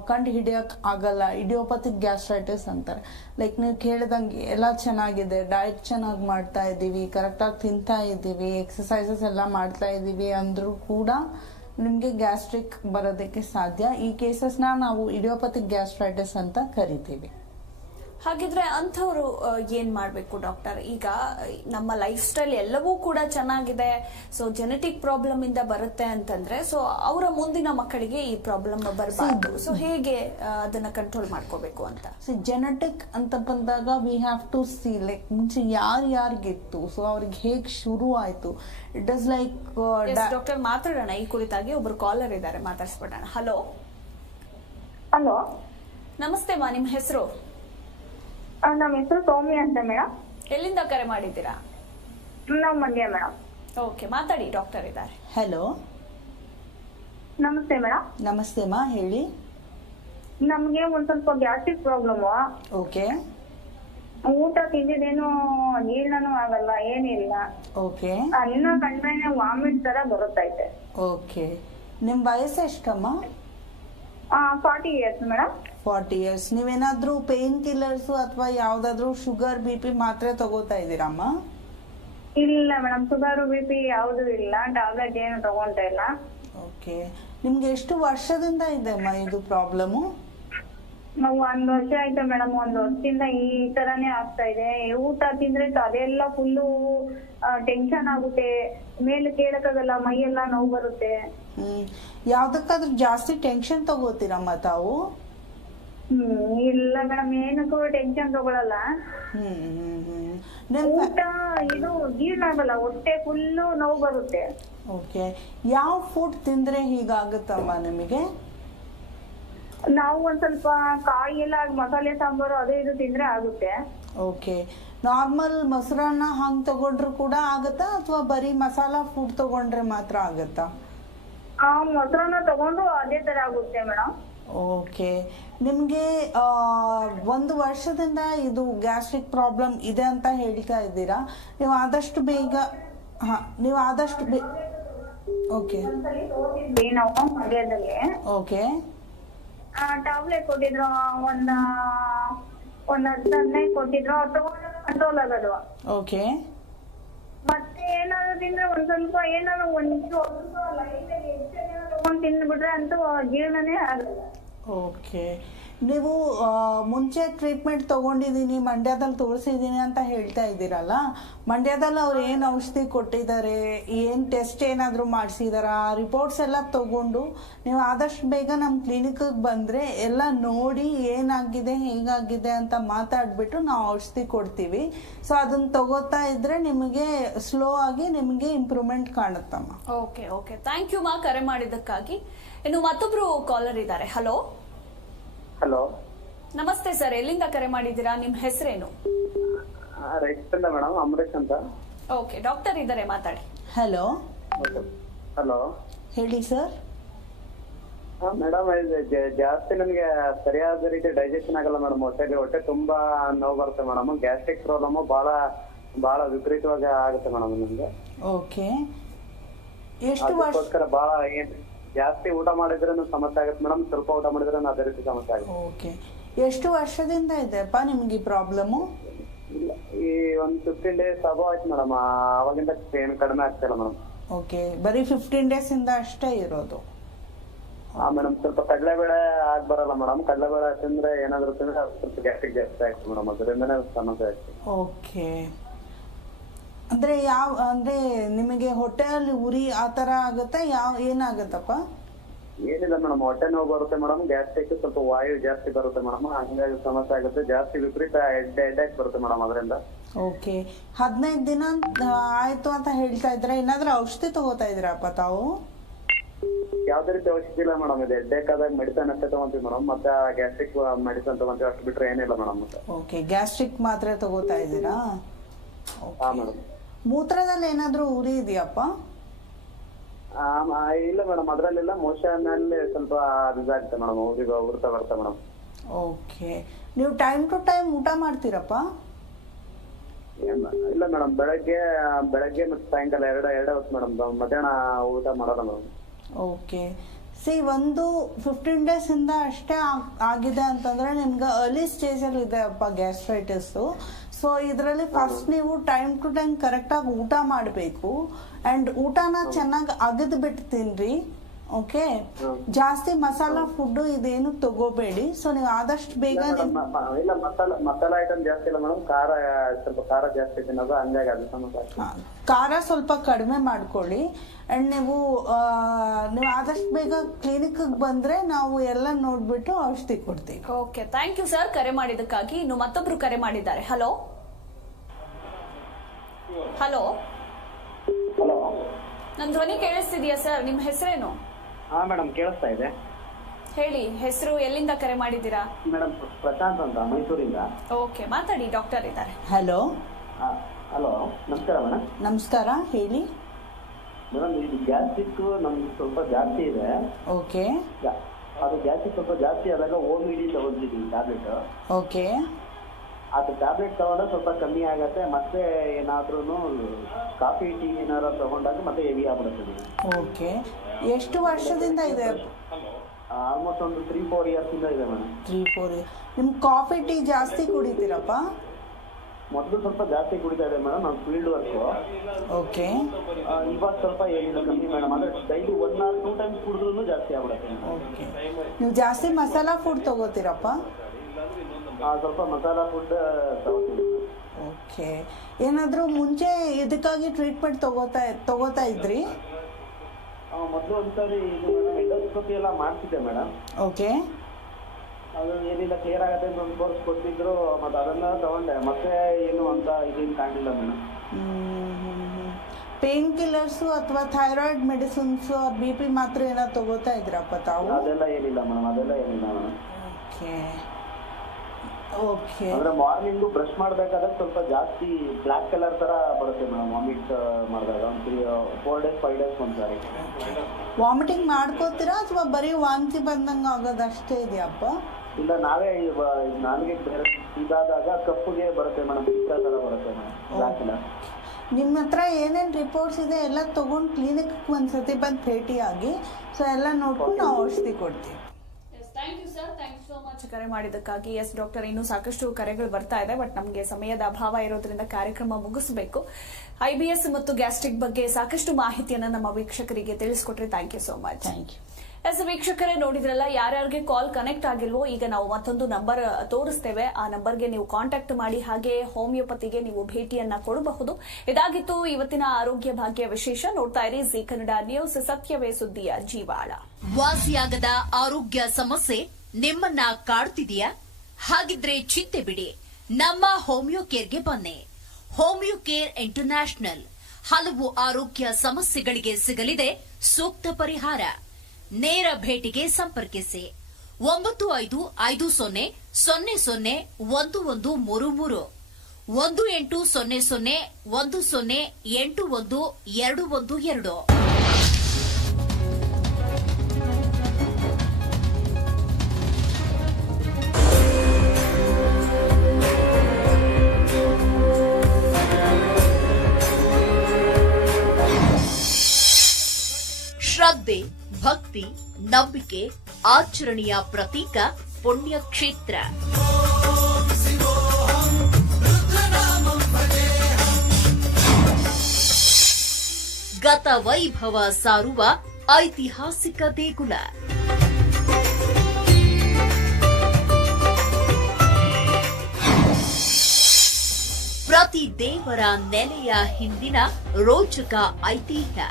ಕಂಡು ಹಿಡಿಯಕ್ ಆಗಲ್ಲ ಇಡಿಯೋಪತಿಕ್ ಗ್ಯಾಸ್ಟ್ರೈಟಿಸ್ ಅಂತಾರೆ. ಲೈಕ್ ನೀವು ಕೇಳಿದಂಗೆ ಎಲ್ಲ ಚೆನ್ನಾಗಿದೆ ಡಯಟ್ ಚೆನ್ನಾಗಿ ಮಾಡ್ತಾ ಇದ್ದೀವಿ ಕರೆಕ್ಟಾಗಿ ತಿಂತಾ ಇದ್ದೀವಿ ಎಕ್ಸಸೈಸಸ್ ಎಲ್ಲ ಮಾಡ್ತಾ ಇದ್ದೀವಿ ಅಂದ್ರೂ ಕೂಡ ನಿಮಗೆ ಗ್ಯಾಸ್ಟ್ರಿಕ್ ಬರೋದಕ್ಕೆ ಸಾಧ್ಯ. ಈ ಕೇಸಸ್ನ ನಾವು ಇಡಿಯೋಪತಿಕ್ ಗ್ಯಾಸ್ಟ್ರೈಟಿಸ್ ಅಂತ ಕರಿತೀವಿ. ಹಾಗಿದ್ರೆ ಅಂಥವ್ರು ಏನ್ ಮಾಡ್ಬೇಕು ಡಾಕ್ಟರ್? ಈಗ ನಮ್ಮ ಲೈಫ್ ಸ್ಟೈಲ್ ಎಲ್ಲವೂ ಕೂಡ ಚೆನ್ನಾಗಿದೆ. ಸೊ ಜೆನೆಟಿಕ್ ಪ್ರಾಬ್ಲಮ್ ಇಂದ ಬರುತ್ತೆ ಅಂತಂದ್ರೆ ಸೊ ಅವರ ಮುಂದಿನ ಮಕ್ಕಳಿಗೆ ಈ ಪ್ರಾಬ್ಲಮ್ ಬರಬಾರ್ದು. ಸೊ ಹೇಗೆ ಅದನ್ನ ಕಂಟ್ರೋಲ್ ಮಾಡ್ಕೋಬೇಕು ಅಂತ? ಸೊ ಜೆನೆಟಿಕ್ ಅಂತ ಬಂದಾಗ we have to see like ಮುಂಚೆ ಯಾರು ಯಾರಿಗಿತ್ತು? ಸೊ ಅವ್ರಿಗೆ ಹೇಗೆ ಶುರು ಆಯ್ತು? ಇಟ್ ಇಸ್ ಲೈಕ್ ಡಾಕ್ಟರ್ ಮಾತಾಡೋಣ. ಈ ಕುರಿತಾಗಿ ಒಬ್ರು ಕಾಲರ್ ಇದ್ದಾರೆ. ಮಾತಾಡ್ಸ್ಬಿಡೋಣ. ಹಲೋ ಹಲೋ ನಮಸ್ತೆ ಮಾ ನಿಮ್ಮ ಹೆಸರು? ನಮ್ಮ ಹೆಸರು ಸೌಮ್ಯ ಅಂತ ಮೇಡಮ್ ಎಲ್ಲಿಂದ ಕರೆ ಮಾಡಿದ್ದೀರಾ? ನಾವು ಮಂಡ್ಯ ಮೇಡಮ್ ಓಕೆ ಮಾತಾಡಿ ಡಾಕ್ಟರ್ ಇದ್ದಾರೆ. ಹಲೋ. ನಮಸ್ತೆ ಮೇಡಮ್ ನಮಸ್ತೆ ಮಾ ಹೇಳಿ. ನಮಗೆ ಒಂದು ಸ್ವಲ್ಪ ಗ್ಯಾಸ್ಟ್ರಿಕ್ ಪ್ರಾಬ್ಲಮ್. ಓಕೆ. ಊಟ ತಿಂದಿದ್ದೇನು ಜೀರ್ಣನೂ ಆಗಲ್ಲ ಏನಿಲ್ಲ. ಓಕೆ. ಅನ್ನ ಕಂಡ್ರೇನೆ ವಾಮಿಟ್ ತರ ಬರುತ್ತೈತೆ. ಓಕೆ. ನಿಮ್ಮ ವಯಸ್ಸು ಎಷ್ಟಮ್ಮ? Forty years madam forty years ನೀವೇನಾದರೂ ಪೇನ್ ಕಿಲ್ಲರ್ಸ್ ಅಥವಾ ಯಾವ್ದಾದ್ರು ಶುಗರ್ ಬಿ ಪಿ ಮಾತ್ರೆ ತಗೋತಾ ಇದ್ದೀರಮ್ಮ ಇಲ್ಲ ಮೇಡಮ್ ಶುಗರ್ ಬಿ ಪಿ ಯಾವುದು ಇಲ್ಲ. ಟ್ಯಾಬ್ಲೆಟ್ ಏನು ತಗೊಂತ ಇಲ್ಲ. ಓಕೆ ನಿಮ್ಗೆ ಎಷ್ಟು ವರ್ಷದಿಂದ ಇದೆ ಅಮ್ಮ ಇದು ಪ್ರಾಬ್ಲಮ್ಮು ನಾವು ಒಂದ್ ವರ್ಷ ಆಯ್ತು ಮೇಡಮ್ ಒಂದ್ ವರ್ಷದಿಂದ ಈ ತರಾನೇ ಆಗ್ತಾ ಇದೆ. ಊಟ ತಿಂದ್ರೆ ಅದೆಲ್ಲ ಫುಲ್ಲು ಟೆನ್ಷನ್ ಆಗುತ್ತೆ. ಮೇಲೆ ಕೇಳಕ್ಕಾಗಲ್ಲ ಮೈಯೆಲ್ಲ ನೋವು ಬರುತ್ತೆ. ಹ್ಮ್. ಯಾವುದಕ್ಕಾದ್ರೂ ಜಾಸ್ತಿ ಟೆನ್ಷನ್ ತಗೋತೀರಮ್ಮ ತಾವು? ಹ್ಮ್ ಇಲ್ಲ ಮೇಡಮ್ ಏನಕ್ಕೂ ಟೆನ್ಷನ್ ತಗೊಳಲ್ಲ. ಹ್ಮ್ ಹ್ಮ್ ಹ್ಮ್. ಊಟ ಇದು ಜೀರ್ಣ ಆಗಲ್ಲ ಹೊಟ್ಟೆ ಫುಲ್ಲು ನೋವು ಬರುತ್ತೆ. ಓಕೆ ಯಾವ ಫುಡ್ ತಿಂದ್ರೆ ಹೀಗಾಗುತ್ತಮ್ಮ ನಿಮಗೆ? ನಾವು ಒಂದ್ ಸ್ವಲ್ಪ ಕಾಯಿ ಎಲ್ಲ ಮಸಾಲೆ ಸಾಂಬಾರು ಅದು ಇದು ತಿಂದ್ರೆ ಆಗುತ್ತೆ. ಓಕೆ ನಾರ್ಮಲ್ ಮೊಸರನ್ನ ಹಂಗೆ ತಗೊಂಡ್ರು ಕೂಡ ಆಗುತ್ತಾ ಅಥವಾ ಬರೀ ಮಸಾಲಾ ಫುಡ್ ತಗೊಂಡ್ರೆ ಮಾತ್ರ ಆಗುತ್ತಾ? ಆ ಮೊಸರನ್ನ ತಗೊಂಡು ಅದೇ ತರ ಆಗುತ್ತೆ ಮೇಡಮ್ ಓಕೆ ನಿಮಗೆ ಒಂದು ವರ್ಷದಿಂದ ಇದು ಗ್ಯಾಸ್ಟ್ರಿಕ್ ಪ್ರಾಬ್ಲಮ್ ಇದೆ ಅಂತ ಹೇಳ್ತಾ ಇದ್ದೀರಾ? ನೀವು ಆದಷ್ಟು ಬೇಗ ಹಾಂ ನೀವು ಆದಷ್ಟು ಬೇ ಓಕೆ. ನಾವು ಮಂಡ್ಯದಲ್ಲಿ ಓಕೆ. ಟ್ಯಾಬ್ಲೆಟ್ ಕೊಟ್ಟಿದ್ರು ಒಂದು ಒಂದು ಹದಿನೈದು ಕೊಟ್ಟಿದ್ರು ಕಂಟ್ರೋಲ್ ಆಗೋದು ಓಕೆ. ಮತ್ತೆ ಏನಾದ್ರು ತಿಂದ್ರೆ ಒಂದ್ ಸ್ವಲ್ಪ ಏನಾದ್ರು ಒಂದು ತಗೊಂಡ್ ತಿಂದ್ಬಿಟ್ರೆ ಅಂತೂ ಜೀವನನೇ ಆಗಲ್ಲ. ಓಕೆ ನೀವು ಮುಂಚೆ ಟ್ರೀಟ್ಮೆಂಟ್ ತೊಗೊಂಡಿದ್ದೀನಿ ಮಂಡ್ಯದಲ್ಲಿ ತೋರಿಸಿದ್ದೀನಿ ಅಂತ ಹೇಳ್ತಾ ಇದ್ದೀರಲ್ಲ ಮಂಡ್ಯದಲ್ಲಿ ಅವ್ರು ಏನು ಔಷಧಿ ಕೊಟ್ಟಿದ್ದಾರೆ, ಏನು ಟೆಸ್ಟ್ ಏನಾದರೂ ಮಾಡಿಸಿದಾರ ರಿಪೋರ್ಟ್ಸ್ ಎಲ್ಲ ತೊಗೊಂಡು ನೀವು ಆದಷ್ಟು ಬೇಗ ನಮ್ಮ ಕ್ಲಿನಿಕ್ಗೆ ಬಂದರೆ ಎಲ್ಲ ನೋಡಿ ಏನಾಗಿದೆ, ಹೇಗಾಗಿದೆ ಅಂತ ಮಾತಾಡಿಬಿಟ್ಟು ನಾವು ಔಷಧಿ ಕೊಡ್ತೀವಿ. ಸೊ ಅದನ್ನು ತಗೋತಾ ಇದ್ದರೆ ನಿಮಗೆ ಸ್ಲೋ ಆಗಿ ನಿಮಗೆ ಇಂಪ್ರೂವ್ಮೆಂಟ್ ಕಾಣುತ್ತಮ್ಮ. ಓಕೆ ಓಕೆ ಥ್ಯಾಂಕ್ ಯು ಮಾ, ಕರೆ ಮಾಡಿದ್ದಕ್ಕಾಗಿ. ಇನ್ನು ಮತ್ತೊಬ್ಬರು ಕಾಲರ್ ಇದ್ದಾರೆ. Hello hello. ನಮಸ್ತೆ ಸರ್ ಎಲ್ಲಿಂದ ಕರೆ ಮಾಡಿದ್ದೀರಾ? ನಿಮ್ಮ ಹೆಸರೇನು? ರೈತರಿಂದ ಮೇಡಮ್ ಅಂಬರೀಶ್ ಅಂತ. ಓಕೆ ಡಾಕ್ಟರ್ ಇದ್ದಾರೆ ಮಾತಾಡಿ. ಹಲೋ. ಹಲೋ. ಹೇಳಿ ಸರ್. ಮೇಡಮ್ ಜಾಸ್ತಿ ನನಗೆ ಸರಿಯಾದ ರೀತಿ ಡೈಜೆಷನ್ ಆಗಲ್ಲ ಮೇಡಮ್ ಹೊಟ್ಟೆಗೆ ಹೊಟ್ಟೆ ತುಂಬಾ ನೋವು ಬರುತ್ತೆ ಮೇಡಮ್ ಗ್ಯಾಸ್ಟ್ರಿಕ್ ಪ್ರಾಬ್ಲಮ್ ಬಹಳ ಬಹಳ ವಿಪರೀತವಾಗಿ ಆಗುತ್ತೆ ಮೇಡಮ್ ನಿಮ್ಗೆ ಓಕೆ. ಎಷ್ಟು ವರ್ಷ ಅದಕ್ಕೋಸ್ಕರ ಬಹಳ ಏನ್ ಜಾಸ್ತಿ ಊಟ ಮಾಡಿದ್ರೂ ಸಮಸ್ಯೆ ಆಗುತ್ತೆ ಮೇಡಮ್? ಸ್ವಲ್ಪ ಊಟ ಮಾಡಿದ್ರೆ ಅದೇ ರೀತಿ ಸಮಸ್ಯೆ ಆಗುತ್ತೆ. ಓಕೆ. ಎಷ್ಟು ವರ್ಷದಿಂದ ಇದೆಪ್ಪ ನಿಮ್ಗೆ ಈ ಪ್ರಾಬ್ಲಮ್? ಈ ಒಂದು ಫಿಫ್ಟೀನ್ ಡೇಸ್ ಅಬೋ ಆಯ್ತು ಮೇಡಮ್. ಅವಾಗಿಂದ ಏನು ಕಡಿಮೆ ಆಗ್ತಿಲ್ಲ ಮೇಡಮ್. ಓಕೆ. ಬರೀ ಫಿಫ್ಟೀನ್ ಡೇಸಿಂದ ಅಷ್ಟೇ ಇರೋದು. ಹಾ ಮೇಡಮ್ ಸ್ವಲ್ಪ ಕಡಲೆಬೇಳೆ ಆಗ ಬರಲ್ಲ ಮೇಡಮ್. ಕಡಲೆಬೇಳೆ ತಿಂದ್ರೆ ಏನಾದ್ರು ತಿಂದ್ರೆ ಸ್ವಲ್ಪ ಗ್ಯಾಸ್ಟ್ರಿಕ್ ಜಾಸ್ತಿ ಆಯ್ತು ಮೇಡಮ್. ಅದರಿಂದನೇ ಸಮಸ್ಯೆ ಆಯ್ತು. ಓಕೆ. ಅಂದರೆ ಯಾವ ಅಂದ್ರೆ ನಿಮಗೆ ಹೊಟ್ಟೆಯಲ್ಲಿ ಉರಿ ಆ ತರ ಆಗುತ್ತೆ? ಯಾವ ಏನಾಗುತ್ತಪ್ಪ? ಏನಿಲ್ಲ ಮೇಡಮ್ ಹೊಟ್ಟೆ ನೋವು ಬರುತ್ತೆ ಮೇಡಮ್ ಗ್ಯಾಸ್ಟ್ರಿಕ್ ಸ್ವಲ್ಪ ವಾಯು ಜಾಸ್ತಿ ಬರುತ್ತೆ ಮೇಡಮ್ ಹಂಗಾಗಿ ಸಮಸ್ಯೆ ಆಗುತ್ತೆ. ಜಾಸ್ತಿ ವಿಪರೀತ ಹೆಡ್ ಅಟ್ಯಾಕ್ ಬರುತ್ತೆ ಮೇಡಮ್ ಅದರಿಂದ. ಓಕೆ. ಹದಿನೈದು ದಿನ ಆಯ್ತು ಅಂತ ಹೇಳ್ತಾ ಇದ್ರೆ ಏನಾದ್ರೂ ಔಷಧಿ ತಗೋತಾ ಇದ್ದೀರಪ್ಪ ತಾವು? ಯಾವ್ದೇ ರೀತಿ ಔಷಧಿ ಇಲ್ಲ ಮೇಡಮ್ ಇದು ಹೆಡ್ ಆದಾಗ ಮೆಡಿಸನ್ ಅಷ್ಟೇ ತಗೊಂತೀವಿ ಮೇಡಮ್ ಮತ್ತೆ ಗ್ಯಾಸ್ಟ್ರಿಕ್ ಮೆಡಿಸನ್ ತಗೊಂತೀವಿ. ಅಷ್ಟು ಬಿಟ್ರೆ ಏನಿಲ್ಲ ಮೇಡಮ್ ಓಕೆ. ಗ್ಯಾಸ್ಟ್ರಿಕ್ ಮಾತ್ರೆ ತಗೋತಾ ಇದ್ದೀರಾ? ಹಾ ಮೇಡಮ್ ಮೂತ್ರದಲ್ಲಿ ಏನಾದರೂ ಉರಿ ಇದೆಯಪ್ಪ? ಇಲ್ಲ ಮೇಡಮ್ ಅದರಲ್ಲೆಲ್ಲ ಮೋಷನಲ್ಲಿ ಸ್ವಲ್ಪ ಇದಾಗುತ್ತೆ ಮೇಡಮ್ ಊರಿಗೆ ಉರ್ತಾ ಬರ್ತಾ ಮೇಡಮ್. ಓಕೆ. ನೀವು ಟೈಮ್ ಟು ಟೈಮ್ ಊಟ ಮಾಡ್ತೀರಪ್ಪ? ಇಲ್ಲ ಮೇಡಮ್ ಬೆಳಗ್ಗೆ ಬೆಳಗ್ಗೆ ಮತ್ತೆ ಸಾಯಂಕಾಲ ಎರಡು ಎರಡು ಹೊತ್ತು ಮೇಡಮ್ ಮಧ್ಯಾಹ್ನ ಊಟ ಮಾಡಲ್ಲ ಮೇಡಮ್. ಓಕೆ. ಸಿ ಒಂದು ಫಿಫ್ಟೀನ್ ಡೇಸಿಂದ ಅಷ್ಟೇ ಆಗ್- ಆಗಿದೆ ಅಂತಂದರೆ ನಿಮ್ಗೆ ಅರ್ಲಿ ಸ್ಟೇಜಲ್ಲಿ ಇದೆ ಅಪ್ಪ ಗ್ಯಾಸ್ಟ್ರೈಟಿಸ್ಸು ಸೊ ಇದರಲ್ಲಿ ಫಸ್ಟ್ ನೀವು ಟೈಮ್ ಟು ಟೈಮ್ ಕರೆಕ್ಟಾಗಿ ಊಟ ಮಾಡಬೇಕು. ಆ್ಯಂಡ್ ಊಟನ ಚೆನ್ನಾಗಿ ಅಗದ್ಬಿಟ್ಟು ತಿನ್ರಿ ಓಕೆ ಜಾಸ್ತಿ ಮಸಾಲ ಫುಡ್ ಇದೇನು ತಗೋಬೇಡಿ. ಸೊ ನೀವು ಆದಷ್ಟು ಬೇಗ ಇಲ್ಲ ಮಸಾಲ ಮಸಾಲ ಐಟಮ್ ಜಾಸ್ತಿ ಇಲ್ಲ ಮೇಡಮ್ ಖಾರ ಸ್ವಲ್ಪ ಖಾರ ಜಾಸ್ತಿ ತಿನ್ನೋದು ಹಂಗಾಗಿ ಅದು ಸಮಸ್ಯೆ ಆಗ್ತದೆ. ಖಾರ ಸ್ವಲ್ಪ ಕಡಿಮೆ ಮಾಡ್ಕೊಳ್ಳಿ. ಅಂಡ್ ನೀವು ಆ, ನೀವು ಆದಷ್ಟು ಬೇಗ ಕ್ಲಿನಿಕ್ ಬಂದ್ರೆ ನಾವು ಎಲ್ಲ ನೋಡ್ಬಿಟ್ಟು ಔಷಧಿ ಕೊಡ್ತೀವಿ. ಓಕೆ ಥ್ಯಾಂಕ್ ಯು ಸರ್ ಕರೆ ಮಾಡಿದಕ್ಕಾಗಿ ಇನ್ನು ಮತ್ತೊಬ್ರು ಕರೆ ಮಾಡಿದ್ದಾರೆ. ಹಲೋ ಹಲೋ ಹಲೋ ನನ್ನ ಧ್ವನಿ ಕೇಳಿಸ್ತಿದ್ಯಾ ಸರ್ ನಿಮ್ಮ ಹೆಸರೇನು? ಹಾ ಮೇಡಮ್ ಕೇಳಿಸ್ತಾ ಇದೆ. ಹೇಳಿ ಹೆಸರು ಎಲ್ಲಿಂದ ಕರೆ ಮಾಡಿದ್ದೀರಾ? ಮೇಡಮ್ ಪ್ರಶಾಂತ್ ಅಂತ ಮೈಸೂರಿಂದ. ಓಕೆ ಮಾತಾಡಿ ಡಾಕ್ಟರ್ ಇದ್ದಾರೆ. ಹಲೋ ಹಲೋ ನಮಸ್ಕಾರ ಮೇಡಮ್ ನಮಸ್ಕಾರ ಹೇಳಿ. ಮೇಡಮ್ ಇದು ಗ್ಯಾಸ್ಟ್ರಿಕ್ ನಮ್ಗೆ ಸ್ವಲ್ಪ ಜಾಸ್ತಿ ಇದೆ. ಓಕೆ. ಯಾ- ಅದು ಗ್ಯಾಸ್ಟ್ರಿಕ್ ಸ್ವಲ್ಪ ಜಾಸ್ತಿ ಆದಾಗ ಓಮ್ ಇಡಿ ತಗೊಂಡಿದ್ದೀವಿ ಟ್ಯಾಬ್ಲೆಟ್. ಓಕೆ. ಅದು ಟ್ಯಾಬ್ಲೆಟ್ ತಗೊಂಡ್ರೆ ಸ್ವಲ್ಪ ಕಮ್ಮಿ ಆಗತ್ತೆ ಮತ್ತೆ ಏನಾದ್ರೂ ಕಾಫಿ ಟೀ ಏನಾದ್ರು ತಗೊಂಡಾಗ ಮತ್ತೆ ಹೆವಿ ಆಗ್ಬಿಡುತ್ತೆ. ಓಕೆ. ಎಷ್ಟು ವರ್ಷದಿಂದ ಇದೆ? ಆಲ್ಮೋಸ್ಟ್ ಒಂದು ತ್ರೀ ಫೋರ್ ಇಯರ್ಸ್ ಇಂದ ಇದೆ ಮೇಡಮ್ ತ್ರೀ ಫೋರ್ ನಿಮ್ಮ ಕಾಫಿ ಟೀ ಜಾಸ್ತಿ ಕುಡಿತೀರಪ್ಪ? ಮೊದಲು ಸ್ವಲ್ಪ ಜಾಸ್ತಿ ಕುಡಿತಾ ಇದೆ ಮೇಡಮ್ ನಾನು ಫೀಲ್ಡ್ ವರ್ಕು ಓಕೆ. ಇವಾಗ ಸ್ವಲ್ಪ ಏನಿಲ್ಲ ಕಮ್ಮಿ ಮೇಡಮ್ ಅಂದ್ರೆ daily one or two times ಕುಡಿದ್ರೂ ಜಾಸ್ತಿ ಆಗ್ಬಿಡುತ್ತೆ ಓಕೆ. ನೀವು ಜಾಸ್ತಿ ಮಸಾಲ ಫುಡ್ ತಗೋತೀರಪ್ಪ? ಆ, ಸ್ವಲ್ಪ ಮಸಾಲಾ ಫುಡ್ ತಗೋತೀನಿ ಓಕೆ. ಏನಾದರೂ ಮುಂಚೆ ಇದಕ್ಕಾಗಿ ಟ್ರೀಟ್ಮೆಂಟ್ ತಗೋತಾ ತಗೋತಾ ಇದ್ರಿ? ಮೊದಲು ಒಂದ್ಸರಿ ಇದು ಮೇಡಮ್ ಎಂಡೋಸ್ಕೋಪಿ ಎಲ್ಲ ಮಾಡ್ತಿದ್ದೆ ಮೇಡಮ್ ಓಕೆ ಅದು ಏನಿಲ್ಲ ಕ್ಲಿಯರ್ ಆಗತ್ತೆ ಅಂತ ಒಂದು ಕೋರ್ಸ್ ಕೊಟ್ಟಿದ್ರು ಮತ್ತೆ ಅದನ್ನ ತಗೊಂಡೆ. ಮತ್ತೆ ಏನು ಅಂತ ಇದೇನು ಕಾಣಿಲ್ಲ ಮೇಡಮ್ ಪೇನ್ ಕಿಲ್ಲರ್ಸು ಅಥವಾ ಥೈರಾಯ್ಡ್ ಮೆಡಿಸಿನ್ಸು ಬಿ ಪಿ ಮಾತ್ರ ಏನಾದ್ರು ತಗೋತಾ ಇದ್ರಪ್ಪ ತಾವು? ಅದೆಲ್ಲ ಏನಿಲ್ಲ ಮೇಡಮ್ ಅದೆಲ್ಲ ಏನಿಲ್ಲ ಮೇಡಮ್ ಓಕೆ ಓಕೆ ಅಂದ್ರೆ ಮಾರ್ನಿಂಗ್ ಬ್ರಷ್ ಮಾಡ್ಬೇಕಾದ್ರೆ ಸ್ವಲ್ಪ ಜಾಸ್ತಿ ಬ್ಲಾಕ್ ಕಲರ್ ತರ ಬರುತ್ತೆ ಮೇಡಮ್ ವಾಮಿಟ್ ಮಾಡಿದಾಗ. ಒಂದು three four days five days ಒಂದ್ಸಾರಿ. ವಾಮಿಟಿಂಗ್ ಮಾಡ್ಕೋತೀರಾ ಅಥವಾ ಬರೀ ವಾಂತಿ ಬಂದಂಗೆ ಆಗೋದಷ್ಟೇ ಇದೆಯಪ್ಪ? ಇಲ್ಲ ನಾವೇ ನನಗೆ ಇದಾದಾಗ ಕಪ್ಪುಗೆ ಬರುತ್ತೆ ಮೇಡಮ್ ಚಿಕ್ಕ ತರ ಬರುತ್ತೆ ಮೇಡಮ್ ಬ್ಲಾಕ್ ಕಲರ್ ನಿಮ್ಮ ಹತ್ರ ಏನೇನು ರಿಪೋರ್ಟ್ಸ್ ಇದೆ ಎಲ್ಲ ತಗೊಂಡು ಕ್ಲಿನಿಕ್ ಒಂದ್ಸತಿ ಬಂದು ಭೇಟಿಯಾಗಿ. ಸೊ ಎಲ್ಲ ನೋಡ್ಕೊಂಡು ನಾವು ಔಷಧಿ ಕೊಡ್ತೀವಿ. ಕರೆ ಮಾಡಿದ್ದಕ್ಕಾಗಿ ಎಸ್ ಡಾಕ್ಟರ್ ಇನ್ನೂ ಸಾಕಷ್ಟು ಕರೆಗಳು ಬರ್ತಾ ಇದೆ ಬಟ್ ನಮಗೆ ಸಮಯದ ಅಭಾವ ಇರೋದ್ರಿಂದ ಕಾರ್ಯಕ್ರಮ ಮುಗಿಸಬೇಕು. ಐಬಿಎಸ್ ಮತ್ತು ಗ್ಯಾಸ್ಟ್ರಿಕ್ ಬಗ್ಗೆ ಸಾಕಷ್ಟು ಮಾಹಿತಿಯನ್ನು ನಮ್ಮ ವೀಕ್ಷಕರಿಗೆ ತಿಳಿಸ್ಕೊಟ್ರೆ thank you so much thank you yes, ವೀಕ್ಷಕರೇ, ನೋಡಿದ್ರಲ್ಲ, ಯಾರ್ಯಾರಿಗೆ ಕಾಲ್ ಕನೆಕ್ಟ್ ಆಗಿಲ್ವೋ, ಈಗ ನಾವು ಮತ್ತೊಂದು ನಂಬರ್ ತೋರಿಸ್ತೇವೆ. ಆ ನಂಬರ್ಗೆ ನೀವು ಕಾಂಟ್ಯಾಕ್ಟ್ ಮಾಡಿ, ಹಾಗೆ ಹೋಮಿಯೋಪತಿಗೆ ನೀವು ಭೇಟಿಯನ್ನ ಕೊಡಬಹುದು. ಇದಾಗಿತ್ತು ಇವತ್ತಿನ ಆರೋಗ್ಯ ಭಾಗ್ಯ ವಿಶೇಷ. ನೋಡ್ತಾ ಇರಿ ಜಿ ಕನ್ನಡ ನ್ಯೂಸ್ ಸತ್ಯವೇ ಸುದ್ದಿಯ ಜೀವಾಳ. ವಾಸಿಯಾಗದ ಆರೋಗ್ಯ ಸಮಸ್ಯೆ ನಿಮ್ಮನ್ನ ಕಾಡ್ತಿದೆಯಾ? ಹಾಗಿದ್ರೆ ಚಿಂತೆ ಬಿಡಿ. ನಮ್ಮ ಹೋಮಿಯೋ ಕೇರ್ಗೆ ಬನ್ನಿ. ಹೋಮಿಯೋ ಕೇರ್ ಇಂಟರ್ನ್ಯಾಷನಲ್ ಹಲವು ಆರೋಗ್ಯ ಸಮಸ್ಯೆಗಳಿಗೆ ಸಿಗಲಿದೆ. ಸೂಕ್ತ ಪರಿಹಾರ. ನೇರ ಭೇಟಿಗೆ ಸಂಪರ್ಕಿಸಿ. ಒಂಬತ್ತು ಐದು ಐದು ಸೊನ್ನೆ ಸೊನ್ನೆ ಸೊನ್ನೆ ಒಂದು ಒಂದು ಮೂರು ಮೂರು. ಒಂದು ಎಂಟು ಸೊನ್ನೆ ಸೊನ್ನೆ ಒಂದು ಸೊನ್ನೆ ಎಂಟು ಒಂದು ಎರಡು ಒಂದು ಎರಡು. ಶ್ರದ್ಧೆ. ಭಕ್ತಿ ನಂಬಿಕೆ ಆಚರಣೆಯ ಪ್ರತೀಕ ಪುಣ್ಯಕ್ಷೇತ್ರ ಗತ ವೈಭವ ಸಾರುವ ಐತಿಹಾಸಿಕ ದೇಗುಲ ಪ್ರತಿ ದೇವರ ನೆಲೆಯ ಹಿಂದಿನ ರೋಚಕ ಐತಿಹ್ಯ